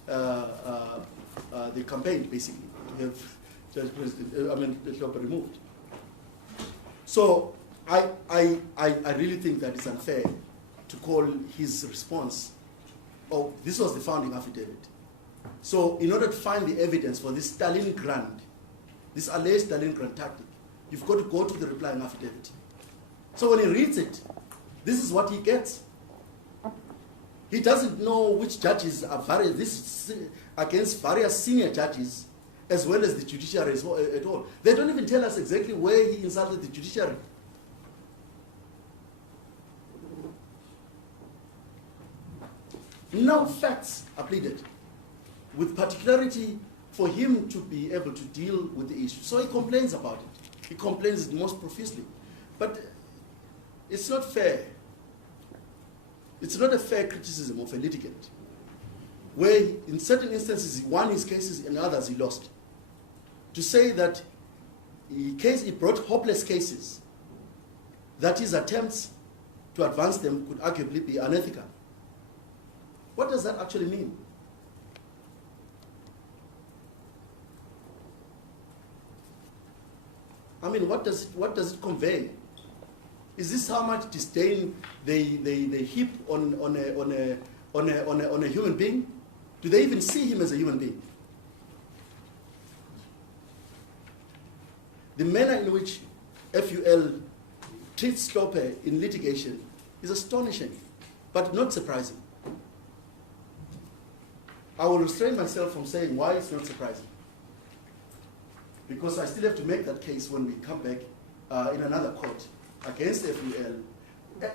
they campaigned basically to have Judge President, Hlophe removed. So I really think that it's unfair to call his response, oh, this was the founding affidavit. So in order to find the evidence for this Stalin grant, this alleged Stalin grant tactic, you've got to go to the replying affidavit. So when he reads it, this is what he gets. He doesn't know which judges are this against various senior judges as well as the judiciary at all. They don't even tell us exactly where he insulted the judiciary. No facts are pleaded, with particularity for him to be able to deal with the issue. So he complains about it. He complains most profusely. But it's not fair. It's not a fair criticism of a litigant, where in certain instances he won his cases and others he lost. To say that he brought hopeless cases, that his attempts to advance them could arguably be unethical. What does that actually mean? I mean, what does it convey? Is this how much disdain they heap on a human being? Do they even see him as a human being? The manner in which FUL treats Hlophe in litigation is astonishing, but not surprising. I will restrain myself from saying why it's not surprising, because I still have to make that case when we come back in another court against FUL.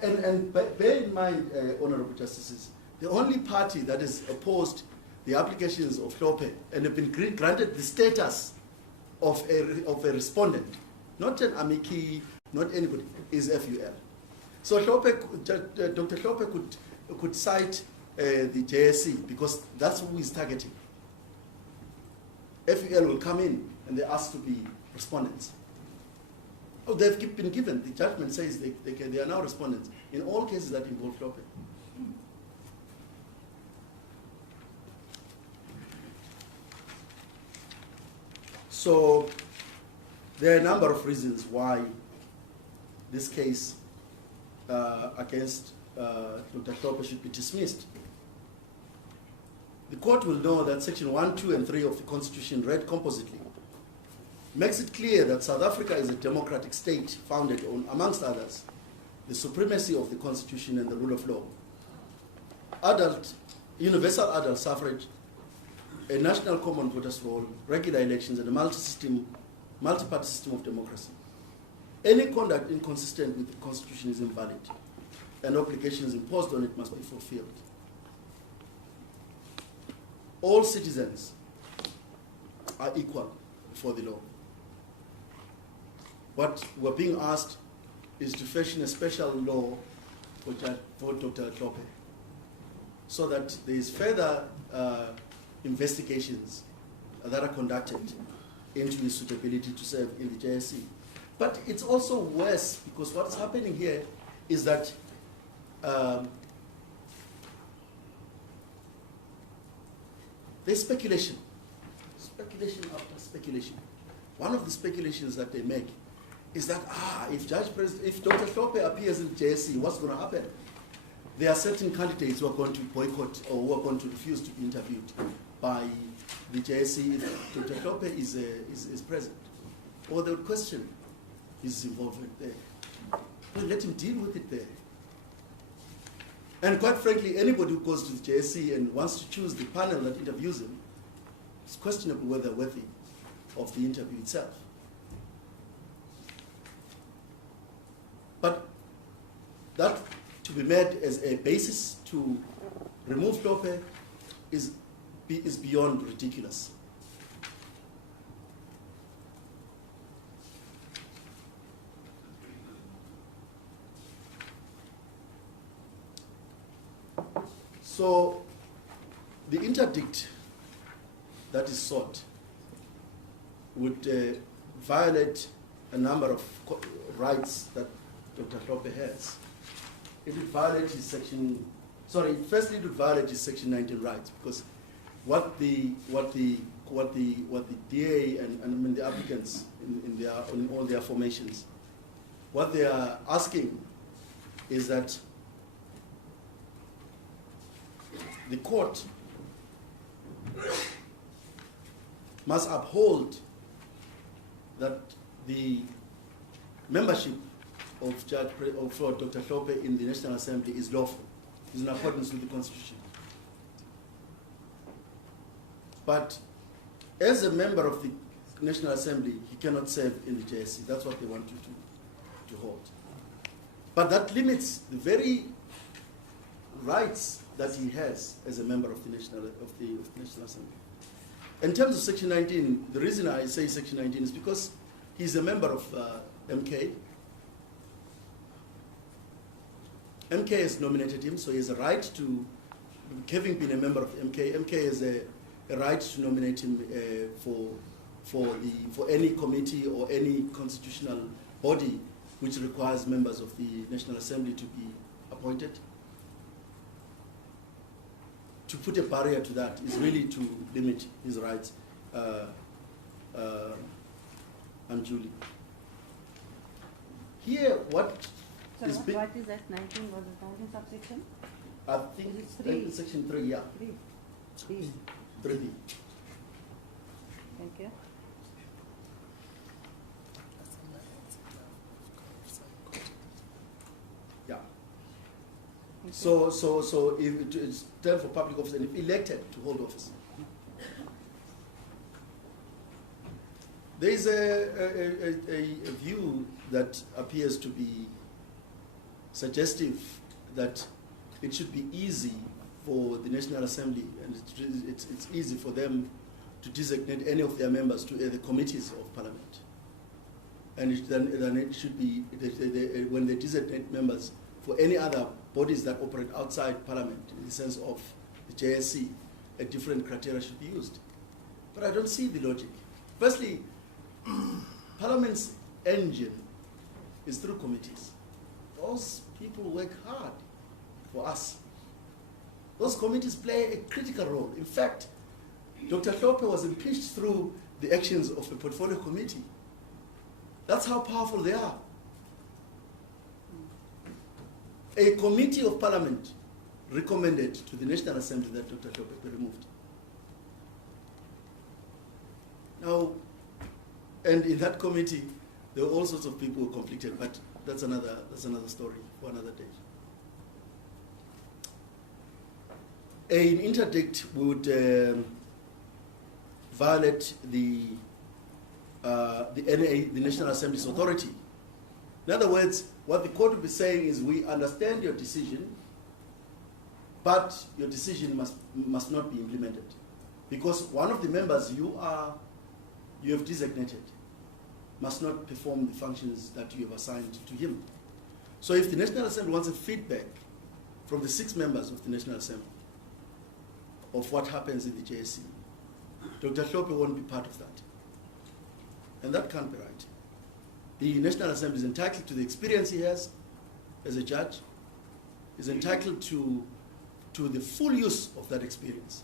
And bear in mind, Honorable Justices, the only party that has opposed the applications of Hlophe and have been granted the status of a respondent, not an amici, not anybody, is FUL. So Dr. Hlophe could cite the JSC because that's who he's targeting. FUL will come in and they ask to be respondents. Oh, they've been given, the judgment says they are now respondents in all cases that involve Hlophe. So there are a number of reasons why this case against Dr. Hlophe should be dismissed. The court will know that Section 1, 2, and 3 of the Constitution, read compositely, makes it clear that South Africa is a democratic state founded on, amongst others, the supremacy of the Constitution and the rule of law, universal adult suffrage, a national common voters roll, regular elections, and a multi-party system of democracy. Any conduct inconsistent with the Constitution is invalid, and obligations imposed on it must be fulfilled. All citizens are equal before the law. What we're being asked is to fashion a special law for Dr. Hlophe, so that there is further investigations that are conducted into his suitability to serve in the JSC. But it's also worse, because what's happening here is that there's speculation after speculation. One of the speculations that they make is that, if Dr. Hlophe appears in JSC, what's going to happen? There are certain candidates who are going to boycott or who are going to refuse to be interviewed by the JSC if Dr. Hlophe is present. Or they would question his involvement there. Well, let him deal with it there. And quite frankly, anybody who goes to the JSC and wants to choose the panel that interviews him, it's questionable whether worthy of the interview itself. But that to be made as a basis to remove Hlophe is beyond ridiculous. So the interdict that is sought would violate a number of rights that Dr. Hlophe has. It would violate his firstly it would violate his Section 19 rights, because what the DA and I mean the applicants in all their formations, what they are asking is that the court must uphold that the membership of Dr. Hlophe in the National Assembly is lawful, is in accordance with the Constitution. But as a member of the National Assembly, he cannot serve in the JSC. That's what they want you to hold. But that limits the very rights that he has as a member of the National Assembly. In terms of Section 19, the reason I say Section 19 is because he's a member of MK. MK has nominated him, so he has a right to, having been a member of MK, MK has a right to nominate him for any committee or any constitutional body which requires members of the National Assembly to be appointed. To put a barrier to that is really to limit his rights unduly. Here, what So is big, what is that 19, was it 19 subsection? I think Is it three? section 3, yeah, 3. D. 3D. Thank you. Yeah. Thank you. So if it is term for public office and if elected to hold office. There is a view that appears to be suggestive that it should be easy for the National Assembly and it's easy for them to designate any of their members to the committees of Parliament. And then it should be, when they designate members for any other bodies that operate outside Parliament, in the sense of the JSC, a different criteria should be used. But I don't see the logic. Firstly, Parliament's engine is through committees. Those people work hard for us. Those committees play a critical role. In fact, Dr. Hlophe was impeached through the actions of the portfolio committee. That's how powerful they are. A committee of Parliament recommended to the National Assembly that Dr. Hlophe be removed. Now, and in that committee, there were all sorts of people who were conflicted, but that's another story for another day. An interdict would violate the NA, the National Assembly's authority. In other words, what the court would be saying is, we understand your decision, but your decision must not be implemented, because one of the members you have designated must not perform the functions that you have assigned to him. So if the National Assembly wants a feedback from the 6 members of the National Assembly of what happens in the JSC, Dr. Hlophe won't be part of that. And that can't be right. The National Assembly is entitled to the experience he has as a judge, is entitled to the full use of that experience.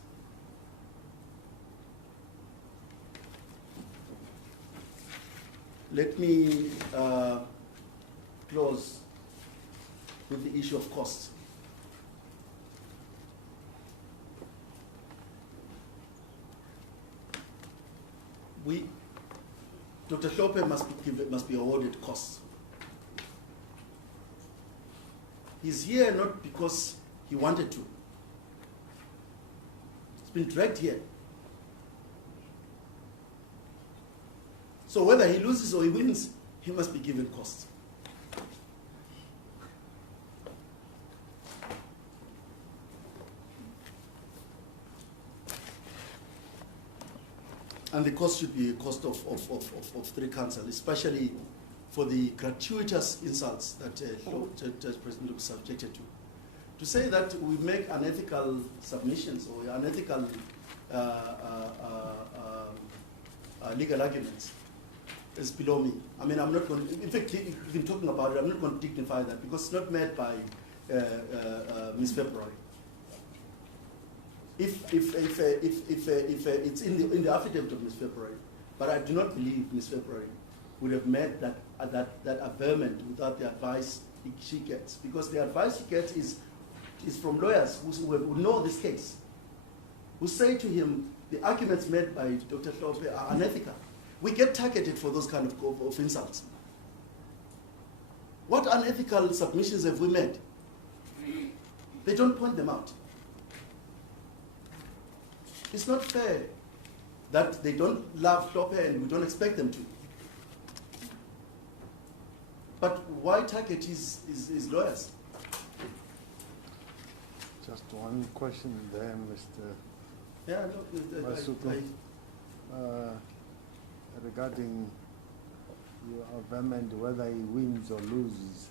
Let me close with the issue of costs. Dr. Hlophe must be awarded costs. He's here not because he wanted to. He's been dragged here. So whether he loses or he wins, he must be given costs. And the cost should be a cost of 3 council, especially for the gratuitous insults that Judge President was subjected to. To say that we make unethical submissions or unethical legal arguments is below me. I mean, I'm not going to, in fact, even talking about it, I'm not going to dignify that because it's not made by Ms. February. If it's in the affidavit of Ms. February, but I do not believe Ms. February would have made that averment without the advice she gets, because the advice she gets is from lawyers who know this case, who say to him the arguments made by Dr. Hlophe are unethical. We get targeted for those kind of insults. What unethical submissions have we made? They don't point them out. It's not fair that they don't love Hlophe and we don't expect them to. But why target his lawyers? Just one question there, Mr. Yeah, look, Masuku. Regarding your averment, whether he wins or loses,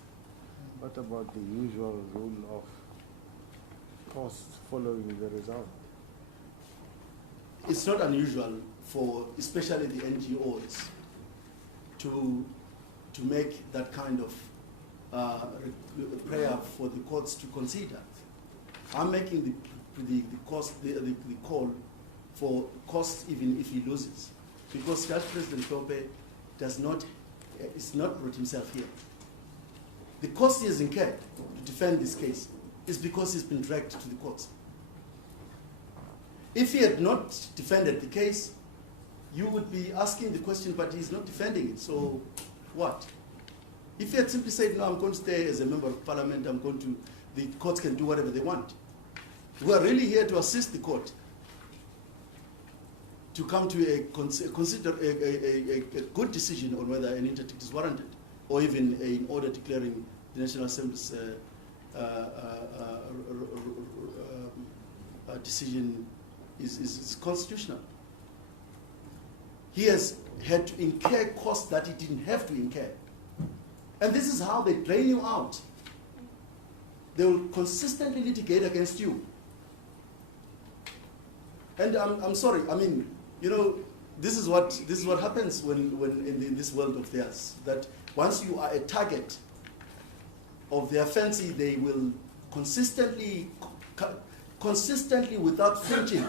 what about the usual rule of costs following the result? It's not unusual for, especially the NGOs, to make that kind of prayer for the courts to consider. I'm making the call for costs even if he loses, because Judge President Hlophe is not brought himself here. the cost he has incurred to defend this case is because he's been dragged to the courts. If he had not defended the case, you would be asking the question, but he's not defending it, so what? If he had simply said, no, I'm going to stay as a member of parliament, the courts can do whatever they want. We are really here to assist the court to come to consider a good decision on whether an interdict is warranted, or even an order declaring the National Assembly's decision is constitutional. He has had to incur costs that he didn't have to incur. And this is how they drain you out. They will consistently litigate against you. And I'm sorry, I mean, you know, this is what happens when in this world of theirs, that once you are a target of their fancy, they will consistently without flinching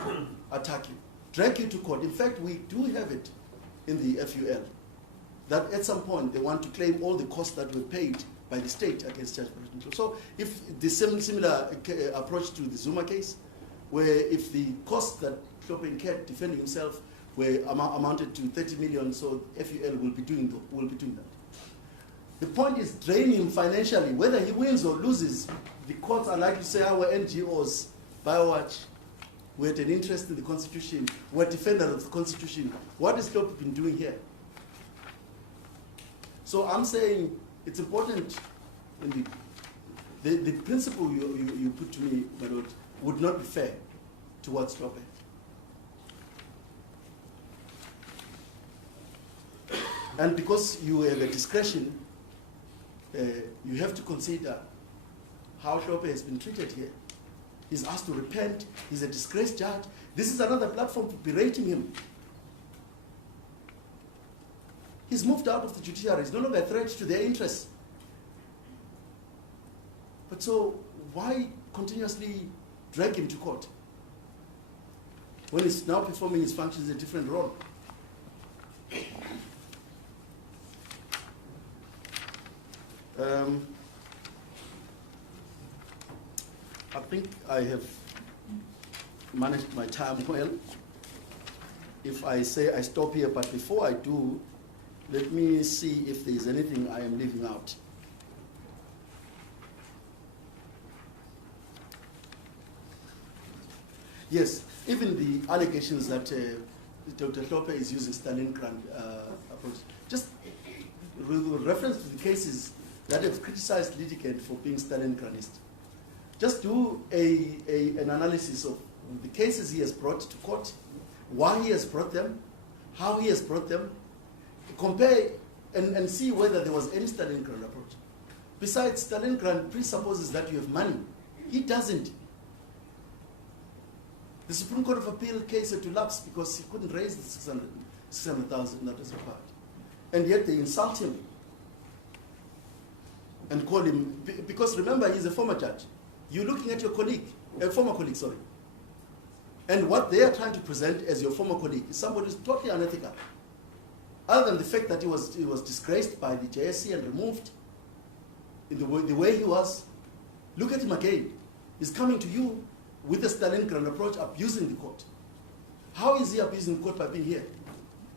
attack you, drag you to court. In fact, we do have it in the FUL, that at some point they want to claim all the costs that were paid by the state against Judge President. So if the similar approach to the Zuma case, where if the costs that Hlophe incurred defending himself were amounted to 30 million, so FUL will be doing that. The point is draining him financially. Whether he wins or loses, the courts are likely to say our NGOs, BioWatch, we had an interest in the Constitution, we're defenders of the Constitution. What has Hlophe been doing here? So I'm saying it's important, in the principle you put to me, my Lord, would not be fair towards Hlophe. And because you have a discretion, you have to consider how Hlophe has been treated here. He's asked to repent, he's a disgraced judge. This is another platform for berating him. He's moved out of the judiciary, he's no longer a threat to their interests. But so, why continuously drag him to court when he's now performing his functions in a different role? I think I have managed my time well. If I say I stop here, but before I do, let me see if there is anything I am leaving out. Yes, even the allegations that Dr. Hlophe is using Stalingrad approach, just with reference to the cases that have criticized litigant for being Stalingradist, just do an analysis of the cases he has brought to court, why he has brought them, how he has brought them, compare and see whether there was any Stalingrad approach. Besides, Stalingrad presupposes that you have money. He doesn't. The Supreme Court of Appeal case had to lapse because he couldn't raise the 600,000 that was required. And yet they insult him and call him, because remember, he's a former judge. You're looking at your colleague, a former colleague, sorry. And what they are trying to present as your former colleague is somebody who's totally unethical. Other than the fact that he was disgraced by the JSC and removed in the way he was, look at him again. He's coming to you with a Stalingrad approach, abusing the court. How is he abusing the court? By being here?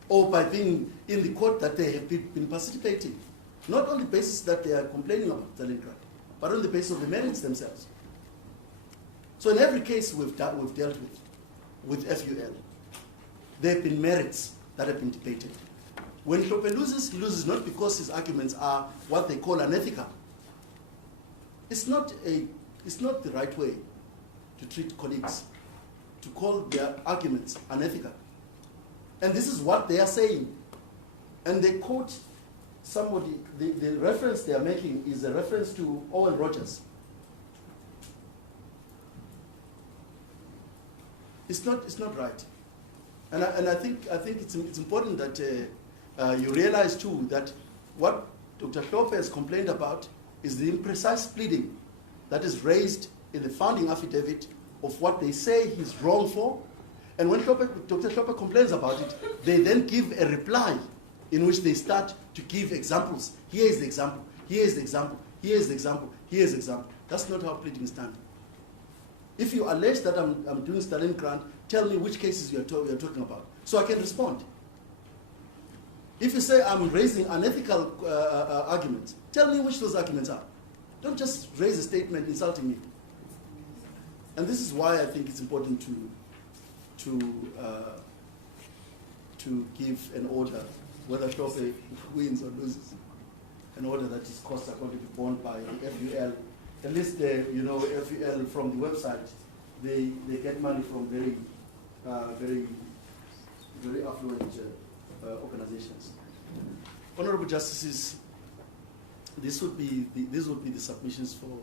Or by being in the court that they have been participating? Not on the basis that they are complaining about Stalingrad, but on the basis of the merits themselves. So in every case we've dealt with FUL, there have been merits that have been debated. When Hlophe loses, he loses not because his arguments are what they call unethical. It's not the right way to treat colleagues, to call their arguments unethical. And this is what they are saying. And they quote somebody, the reference they are making is a reference to Owen Rogers. It's not right. And I think it's important that you realize too that what Dr. Hlophe has complained about is the imprecise pleading that is raised in the founding affidavit of what they say he's wrong for. And when Dr. Hlophe complains about it, they then give a reply in which they start to give examples. Here is the example, here is the example, Here's the example. Here's the example. That's not how pleading is done. If you allege that I'm doing Stalin grant, tell me which cases you're talking about, so I can respond. If you say I'm raising unethical arguments, tell me which those arguments are. Don't just raise a statement insulting me. And this is why I think it's important to give an order, whether Hlophe wins or loses, an order that his costs are going to be borne by the FUL. At least, FUL from the website, they get money from very affluent organizations. Honorable Justices, these would be the submissions for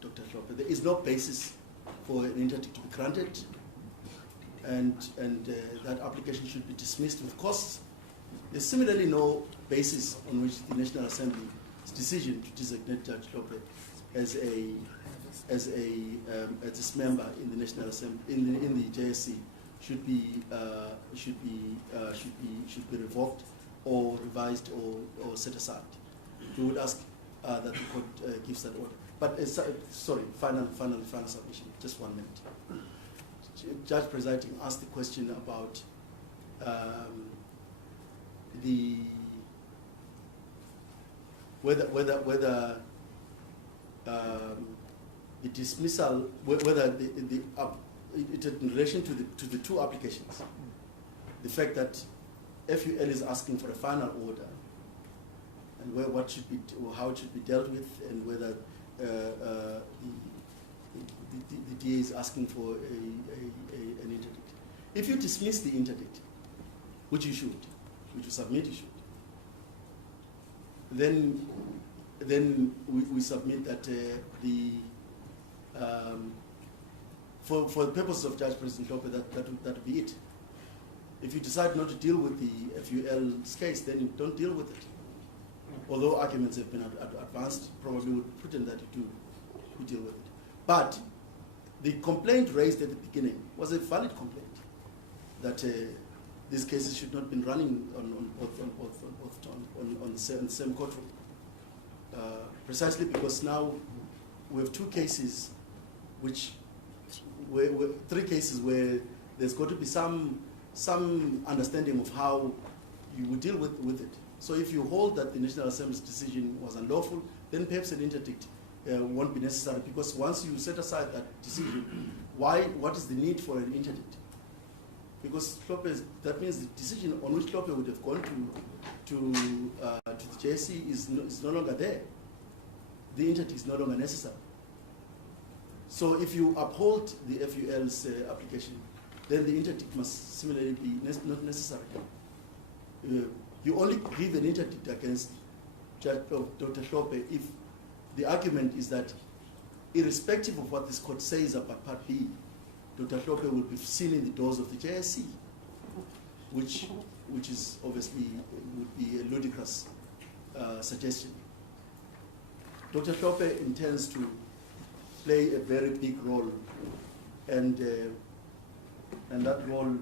Dr. Hlophe. There is no basis for an interdict to be granted, and that application should be dismissed with costs. There's similarly no basis on which the National Assembly's decision to designate Judge Hlophe as a member in the National Assembly in the JSC should be revoked or revised or set aside. We would ask that the court gives that order. But sorry, final submission. Just 1 minute. Judge Presiding asked the question about whether the dismissal, whether in relation to the two applications, the fact that FUL is asking for a final order, and what should be, or how it should be dealt with, and whether the DA is asking for an interdict. If you dismiss the interdict, which you should, which you submit, you should, then we submit that for the purposes of Judge President Hlophe, that would be it. If you decide not to deal with the FUL's case, then you don't deal with it. Although arguments have been advanced, probably would put in that you deal with it. But the complaint raised at the beginning was a valid complaint that these cases should not have been running on the same courtroom. Precisely because now we have three cases where there's got to be some understanding of how you would deal with it. So if you hold that the National Assembly's decision was unlawful, then perhaps an interdict won't be necessary, because once you set aside that decision, what is the need for an interdict? Because that means the decision on which Hlophe would have gone to the JSC is no longer there. The interdict is no longer necessary. So if you uphold the FUL's application, then the interdict must similarly be not necessary. You only give an interdict against Dr. Hlophe if the argument is that, irrespective of what this court says about Part B, Dr. Hlophe will be seen in the doors of the JSC, which is obviously would be a ludicrous suggestion. Dr. Hlophe intends to play a very big role, and that role,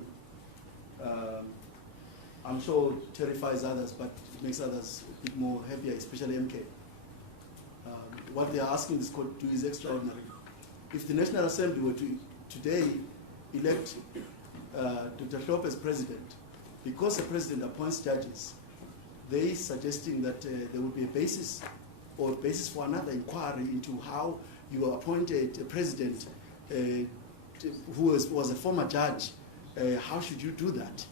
I'm sure, terrifies others, but it makes others a bit more happier, especially MK. What they are asking this court to do is extraordinary. If the National Assembly were to today elect Dr. Hlophe as president, because the president appoints judges, they are suggesting that there will be a basis for another inquiry into how you appointed a president who was a former judge. How should you do that?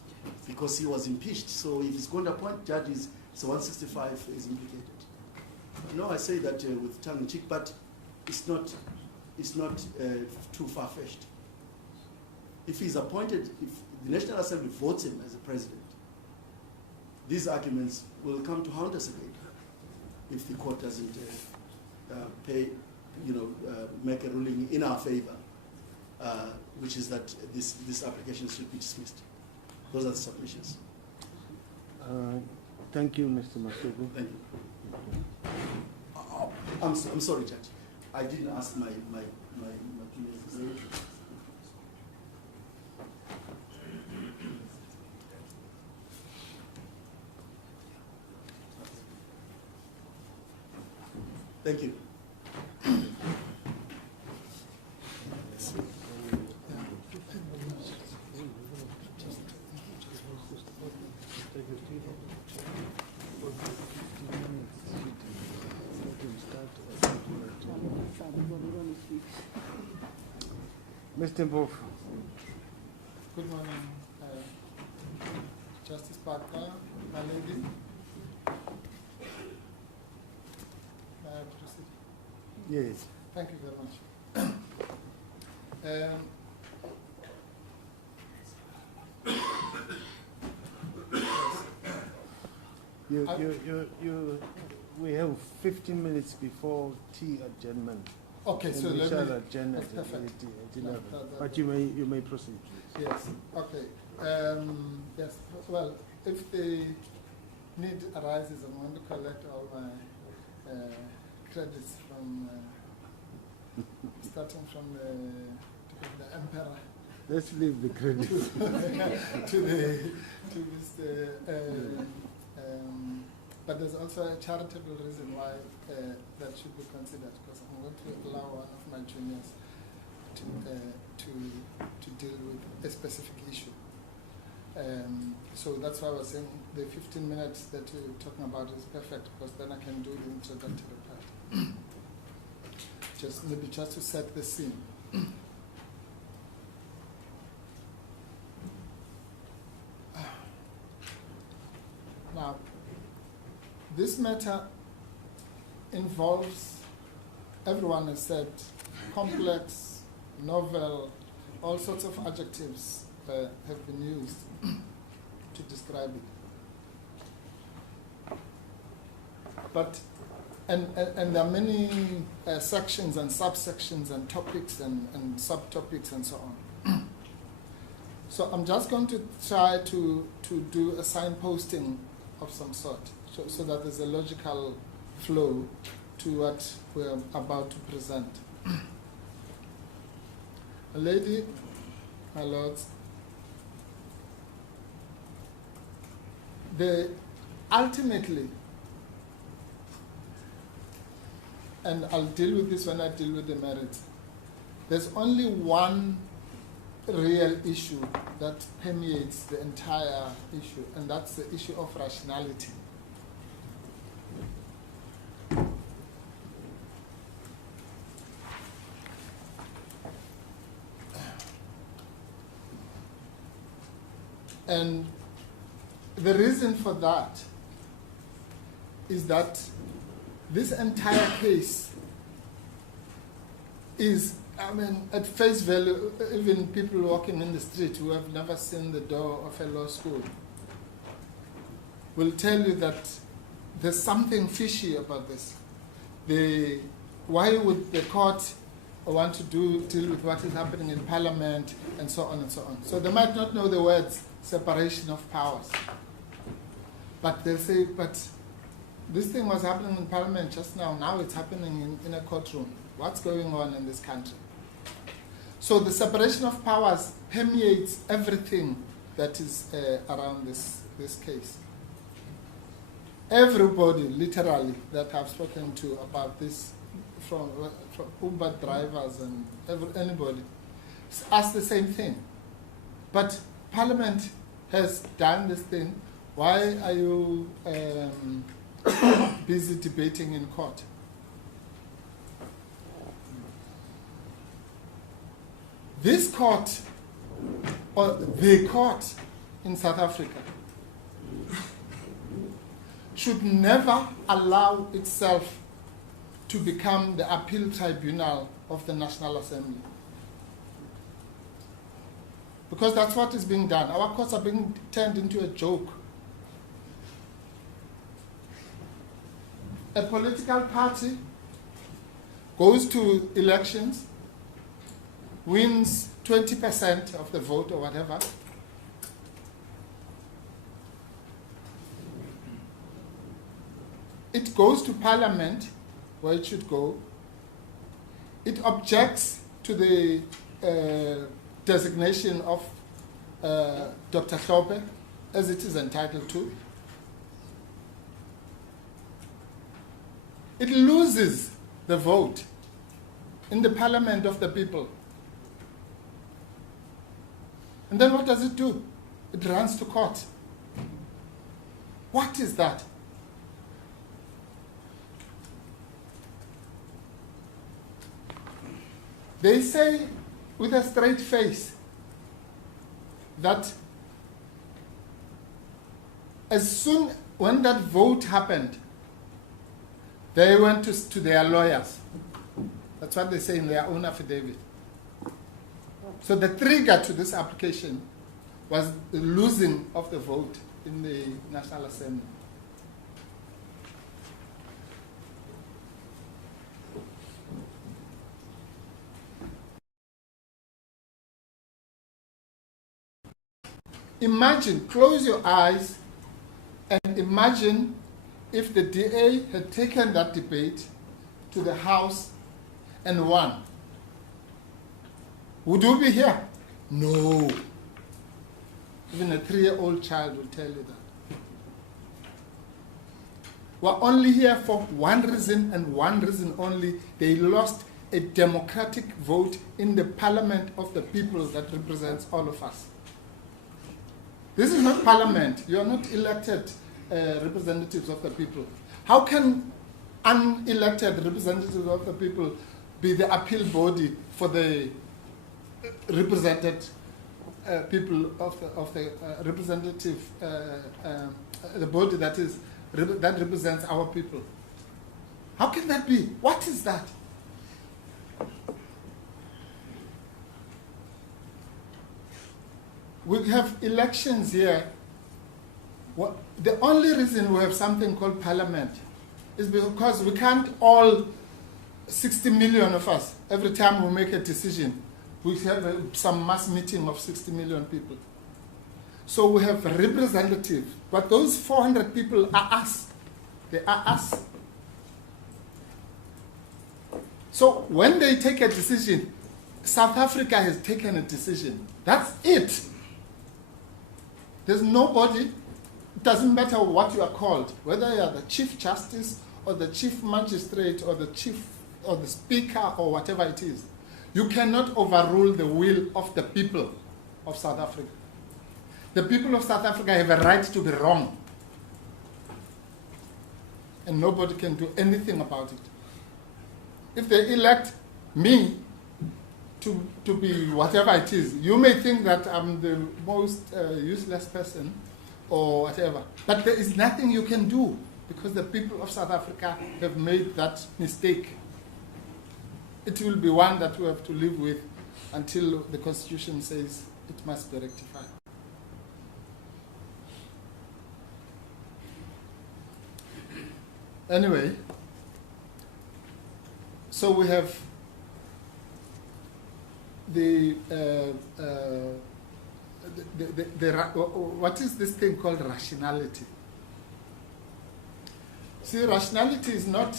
Because he was impeached. So if he's going to appoint judges, so 165 is implicated. No, I say that with tongue in cheek, but it's not too far-fetched. If he's appointed, if the National Assembly votes him as a president, these arguments will come to haunt us again if the court doesn't make a ruling in our favor, which is that this application should be dismissed. Those are the submissions. Thank you, Mr. Masuku. Thank you. I'm sorry, Judge. I didn't ask my opinion. Thank you. Mr. Mpofu. Good morning, Justice Parker, my lady. May I proceed? Yes. Thank you very much. We have 15 minutes before tea adjournment. Okay, And so we let shall me. adjourn That's at perfect. 11. That- But you may proceed, please. Yes, okay. Yes, well, if the need arises, I'm going to collect all my credits from, starting from the emperor Let's leave the credit. to Mr. But there's also a charitable reason why that should be considered, because I'm going to allow one of my juniors to deal with a specific issue. So that's why I was saying the 15 minutes that you're talking about is perfect, because then I can do the introductory part. Just to set the scene. Now, this matter involves, everyone has said, complex, novel, all sorts of adjectives have been used to describe it. But, and there are many sections and subsections and topics and subtopics and so on. So I'm just going to try to do a signposting of some sort, so that there's a logical flow to what we're about to present. A lady, my lords, ultimately, and I'll deal with this when I deal with the merits, there's only one real issue that permeates the entire issue, and that's the issue of rationality. And the reason for that is that this entire case is, I mean, at face value, even people walking in the street who have never seen the door of a law school will tell you that there's something fishy about this. Why would the court want to deal with what is happening in Parliament and so on and so on? So they might not know the words separation of powers. But they'll say, but this thing was happening in Parliament just now it's happening in a courtroom. What's going on in this country? So the separation of powers permeates everything that is around this case. Everybody, literally, that I've spoken to about this, from Uber drivers and anybody, ask the same thing. But Parliament has done this thing. Why are you busy debating in court? This court, or the court in South Africa, should never allow itself to become the appeal tribunal of the National Assembly. Because that's what is being done. Our courts are being turned into a joke. A political party goes to elections, wins 20% of the vote or whatever, it goes to Parliament, where it should go. It objects to the designation of Dr. Hlophe, as it is entitled to. It loses the vote in the parliament of the people. And then what does it do? It runs to court. What is that? They say with a straight face that as soon when that vote happened, they went to their lawyers. That's what they say in their own affidavit. So the trigger to this application was the losing of the vote in the National Assembly. Imagine, close your eyes and imagine if the DA had taken that debate to the House and won. Would you be here? No. Even a 3-year-old child will tell you that. We're only here for one reason and one reason only. They lost a democratic vote in the parliament of the people that represents all of us. This is not parliament. You are not elected representatives of the people. How can unelected representatives of the people be the appeal body for the represented people of the representative, the body that represents our people? How can that be? What is that? We have elections here. The only reason we have something called parliament is because we can't all 60 million of us, every time we make a decision, we have some mass meeting of 60 million people. So we have a representative, but those 400 people are us. They are us. So when they take a decision, South Africa has taken a decision. That's it. There's nobody, it doesn't matter what you are called, whether you are the Chief Justice or the Chief Magistrate or the Chief or the Speaker or whatever it is. You cannot overrule the will of the people of South Africa. The people of South Africa have a right to be wrong. And nobody can do anything about it. If they elect me to be whatever it is, you may think that I'm the most useless person or whatever. But there is nothing you can do because the people of South Africa have made that mistake. It will be one that we have to live with until the Constitution says it must be rectified. Anyway, so we have what is this thing called rationality? See, rationality is not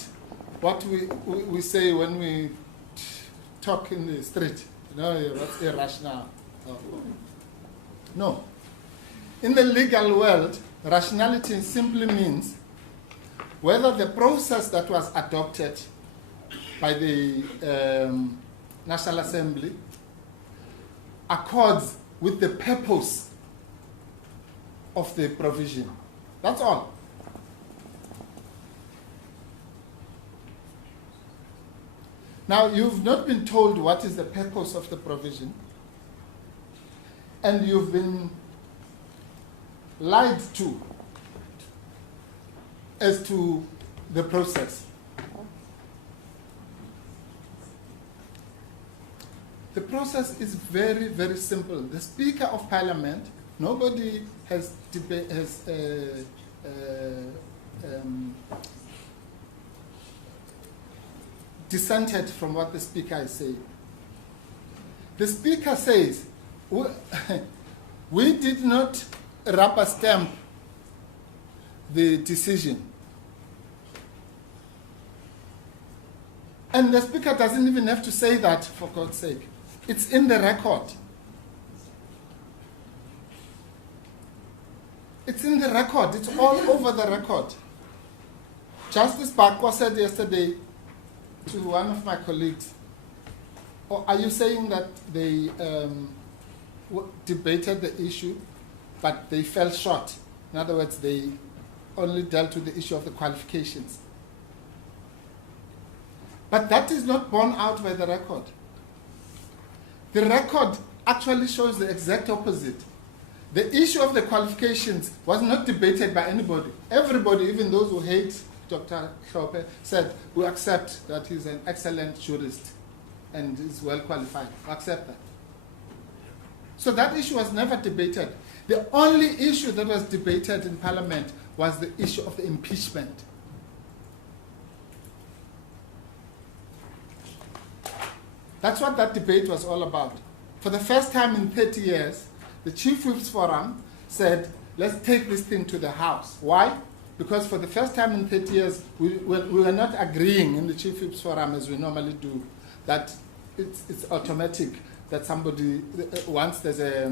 what we say when we talk in the street. You know, what's irrational? No. In the legal world, rationality simply means whether the process that was adopted by the National Assembly accords with the purpose of the provision. That's all. Now, you've not been told what is the purpose of the provision, and you've been lied to as to the process. The process is very, very simple. The Speaker of Parliament, nobody has dissented from what the Speaker is saying. The Speaker says, we did not rubber stamp the decision. And the Speaker doesn't even have to say that, for God's sake. It's in the record. It's in the record. It's all over the record. Justice Bakwa said yesterday to one of my colleagues, or are you saying that they debated the issue, but they fell short? In other words, they only dealt with the issue of the qualifications. But that is not borne out by the record. The record actually shows the exact opposite. The issue of the qualifications was not debated by anybody. Everybody, even those who hate Dr. Hlophe, said, we accept that he's an excellent jurist and is well qualified. We accept that. So that issue was never debated. The only issue that was debated in Parliament was the issue of the impeachment. That's what that debate was all about. For the first time in 30 years, the Chief Whips Forum said, let's take this thing to the House. Why? Because for the first time in 30 years, we were not agreeing in the Chief Whips Forum, as we normally do, that it's automatic, that somebody, once there's a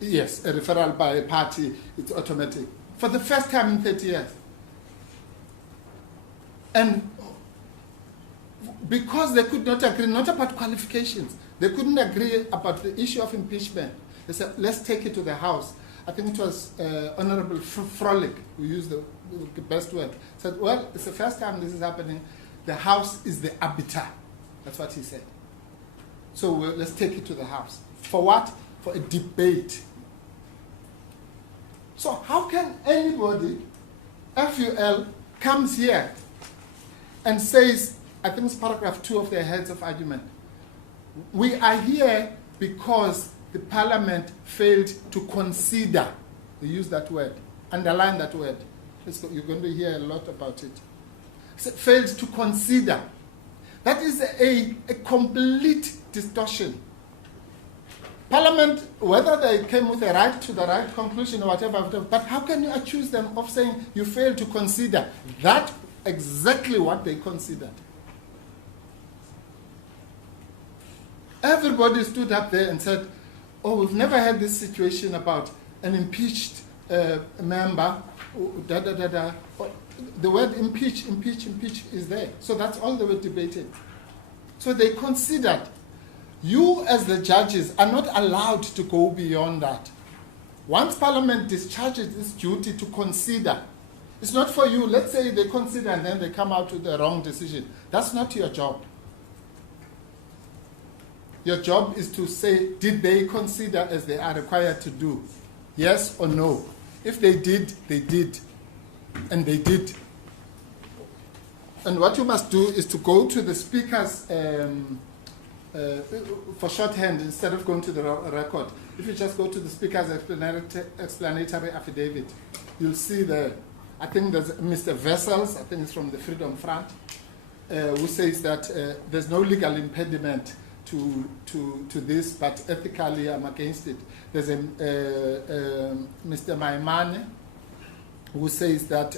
referral by a party, it's automatic. For the first time in 30 years. And because they could not agree, not about qualifications, they couldn't agree about the issue of impeachment. They said, let's take it to the House. I think it was Honorable Frolick who used the best word. Said, well, it's the first time this is happening. The House is the arbiter. That's what he said. So let's take it to the House. For what? For a debate. So how can anybody, FUL, comes here and says, I think it's paragraph 2 of their heads of argument, we are here because the Parliament failed to consider, they use that word, underline that word. You're going to hear a lot about it. Failed to consider. That is a complete distortion. Parliament, whether they came with a right to the right conclusion or whatever, but how can you accuse them of saying you failed to consider that exactly what they considered? Everybody stood up there and said, oh, we've never had this situation about an impeached member, da da da da. The word impeach is there. So that's all they were debating. So they considered, you as the judges are not allowed to go beyond that. Once Parliament discharges its duty to consider, it's not for you, let's say they consider and then they come out with the wrong decision. That's not your job. Your job is to say, did they consider as they are required to do? Yes or no? If they did, they did. And they did. And what you must do is to go to the speaker's, for shorthand, instead of going to the record. If you just go to the speaker's explanatory affidavit, you'll see there, I think there's Mr. Vessels, I think it's from the Freedom Front, who says that there's no legal impediment to this, but ethically I'm against it. There's Mr. Maimane, who says that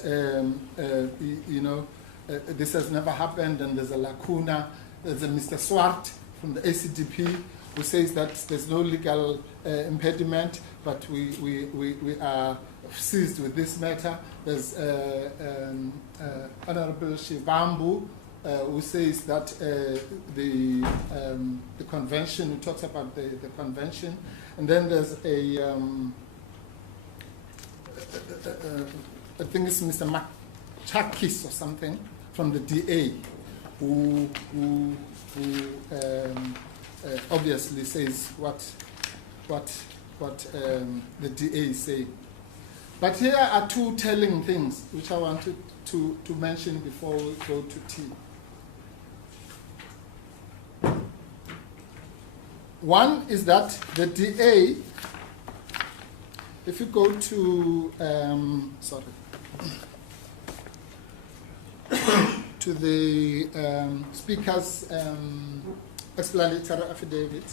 this has never happened and there's a lacuna. There's a Mr. Swart from the ACDP who says that there's no legal impediment, but we are seized with this matter. There's Honorable Shivambu, who says that the convention, who talks about the convention, and then there's I think it's Mr. Chakis or something from the DA, who obviously says what the DA is saying. But here are two telling things which I wanted to mention before we go to tea. One is that the DA, if you go to, to the speaker's explanatory affidavit,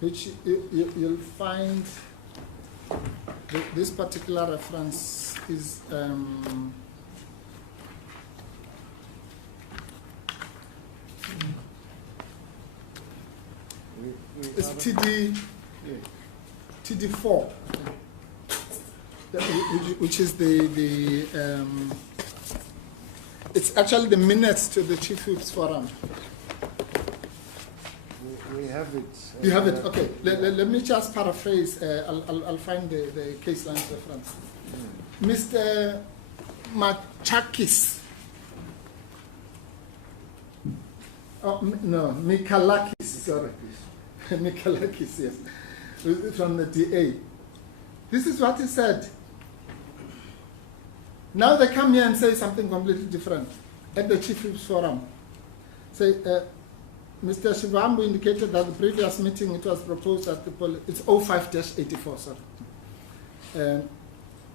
which you'll find this particular reference is It's TD4, which is it's actually the minutes to the Chief Whips Forum. We have it. You have it? Okay. Let me just paraphrase. I'll find the case line reference. Mr. Machakis. Oh, no, Mikalakis, sorry. Mikalakis, yes. From the DA. This is what he said. Now they come here and say something completely different at the Chief Whips Forum. Say, Mr. Shivambu indicated that the previous meeting it was proposed that it's 05-84, sorry.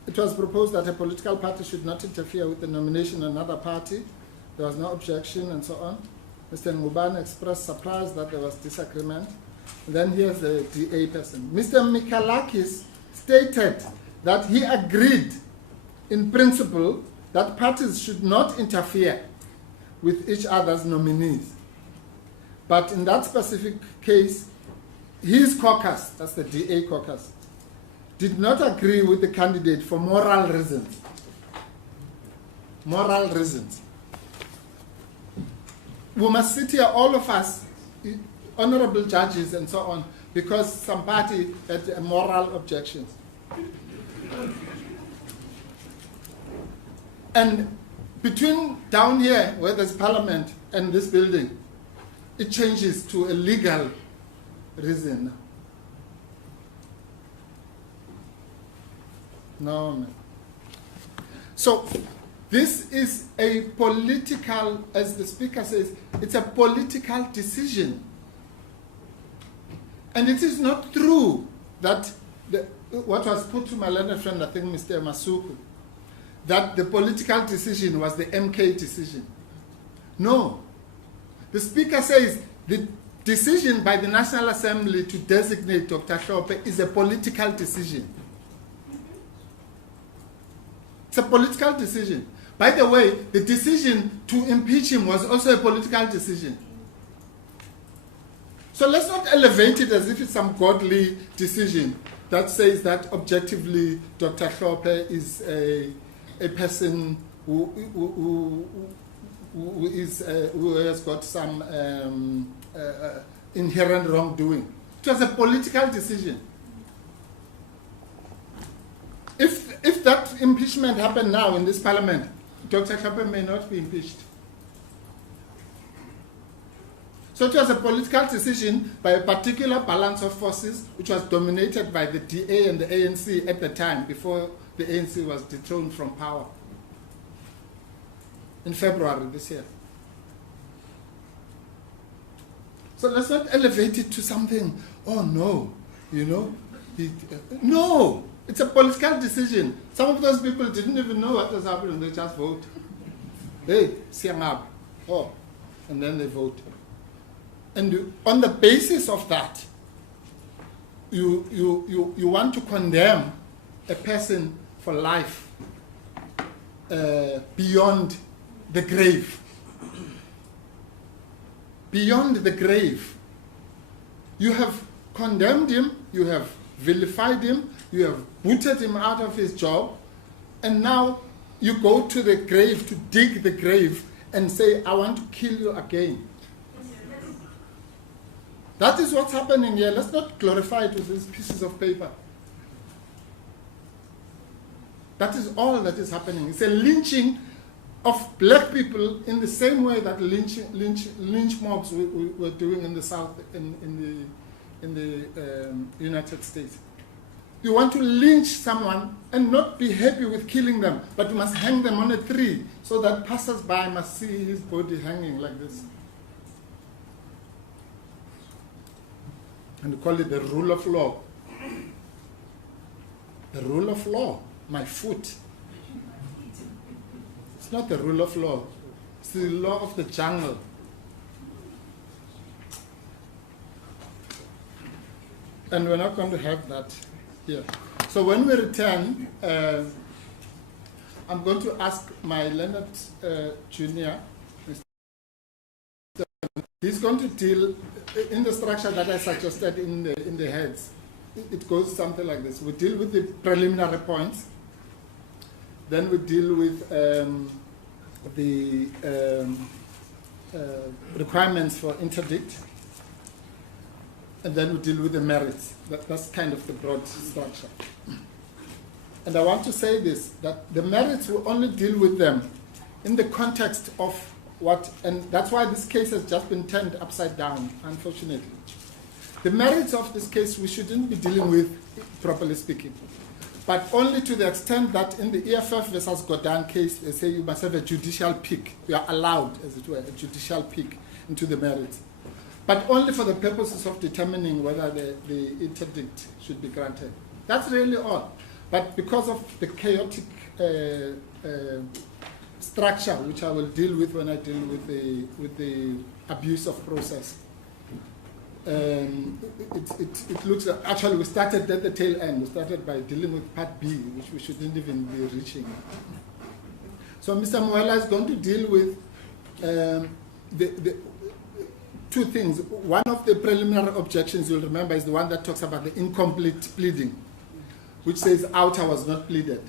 It was proposed that a political party should not interfere with the nomination of another party. There was no objection and so on. Mr. Nguban expressed surprise that there was disagreement. And then here's the DA person. Mr. Mikalakis stated that he agreed in principle that parties should not interfere with each other's nominees. But in that specific case, his caucus, that's the DA caucus, did not agree with the candidate for moral reasons. Moral reasons. We must sit here, all of us, honorable judges and so on, because some party had moral objections. And between down here, where there's parliament, and this building, it changes to a legal reason. No, man. So this is a political, as the speaker says, it's a political decision. And it is not true that what was put to my learned friend, I think Mr. Masuku, that the political decision was the MK decision. No. The speaker says the decision by the National Assembly to designate Dr. Hlophe is a political decision. It's a political decision. By the way, the decision to impeach him was also a political decision. So let's not elevate it as if it's some godly decision that says that objectively Dr. Hlophe is a person who has got some inherent wrongdoing. It was a political decision. If that impeachment happened now in this parliament, Dr. Hlophe may not be impeached. So it was a political decision by a particular balance of forces, which was dominated by the DA and the ANC at the time, before the ANC was dethroned from power in February this year. So let's not elevate it to something, oh no, you know. No, it's a political decision. Some of those people didn't even know what was happening, they just vote. Hey, siang up, oh, and then they vote. And on the basis of that, you want to condemn a person for life beyond the grave. Beyond the grave. You have condemned him, you have vilified him, you have booted him out of his job, and now you go to the grave to dig the grave and say, I want to kill you again. That is what's happening here. Let's not glorify it with these pieces of paper. That is all that is happening. It's a lynching of black people in the same way that lynch mobs were doing in the South, in the United States. You want to lynch someone and not be happy with killing them, but you must hang them on a tree so that passers-by must see his body hanging like this. And you call it the rule of law. The rule of law, my foot. It's not the rule of law. It's the law of the jungle. And we're not going to have that here. So when we return, I'm going to ask my Leonard Jr., Mr. he's going to deal in the structure that I suggested in the heads. It goes something like this. We deal with the preliminary points, then we deal with the requirements for interdict, and then we deal with the merits. That's kind of the broad structure. And I want to say this, that the merits will only deal with them in the context of what, and that's why this case has just been turned upside down, unfortunately. The merits of this case we shouldn't be dealing with, properly speaking, but only to the extent that in the EFF versus Godin case, they say you must have a judicial peek. You are allowed, as it were, a judicial peek into the merits, but only for the purposes of determining whether the interdict should be granted. That's really all. But because of the chaotic structure, which I will deal with when I deal with the abuse of process, it looks actually we started at the tail end. We started by dealing with Part B, which we shouldn't even be reaching. So Mr. Moela is going to deal with the two things. One of the preliminary objections you'll remember is the one that talks about the incomplete pleading, which says outer was not pleaded.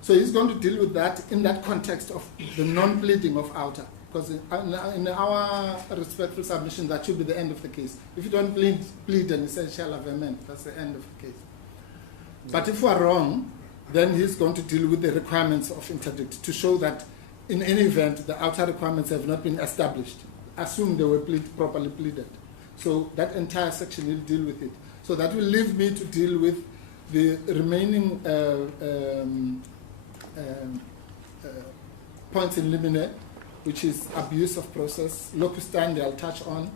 So he's going to deal with that in that context of the non-pleading of outer. Because in our respectful submission, that should be the end of the case. If you don't plead an essential averment, that's the end of the case. But if we're wrong, then he's going to deal with the requirements of interdict to show that in any event, the outer requirements have not been established. Assume they were properly pleaded. So that entire section will deal with it. So that will leave me to deal with the remaining points in limine, which is abuse of process. Locus standi I'll touch on.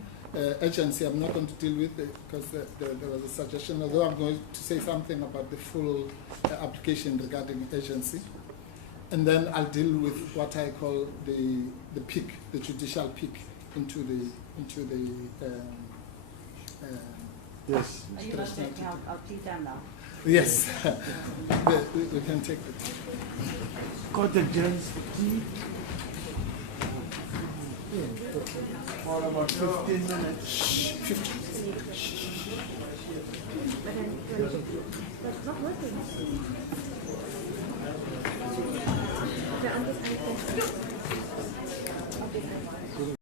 Agency I'm not going to deal with because there was a suggestion, although I'm going to say something about the full application regarding agency. And then I'll deal with what I call the peak, the judicial peak into the Yes. Are you not taking our tea time now? yes. we can take it. Court adjourns. For about 15 minutes. 15. But not working.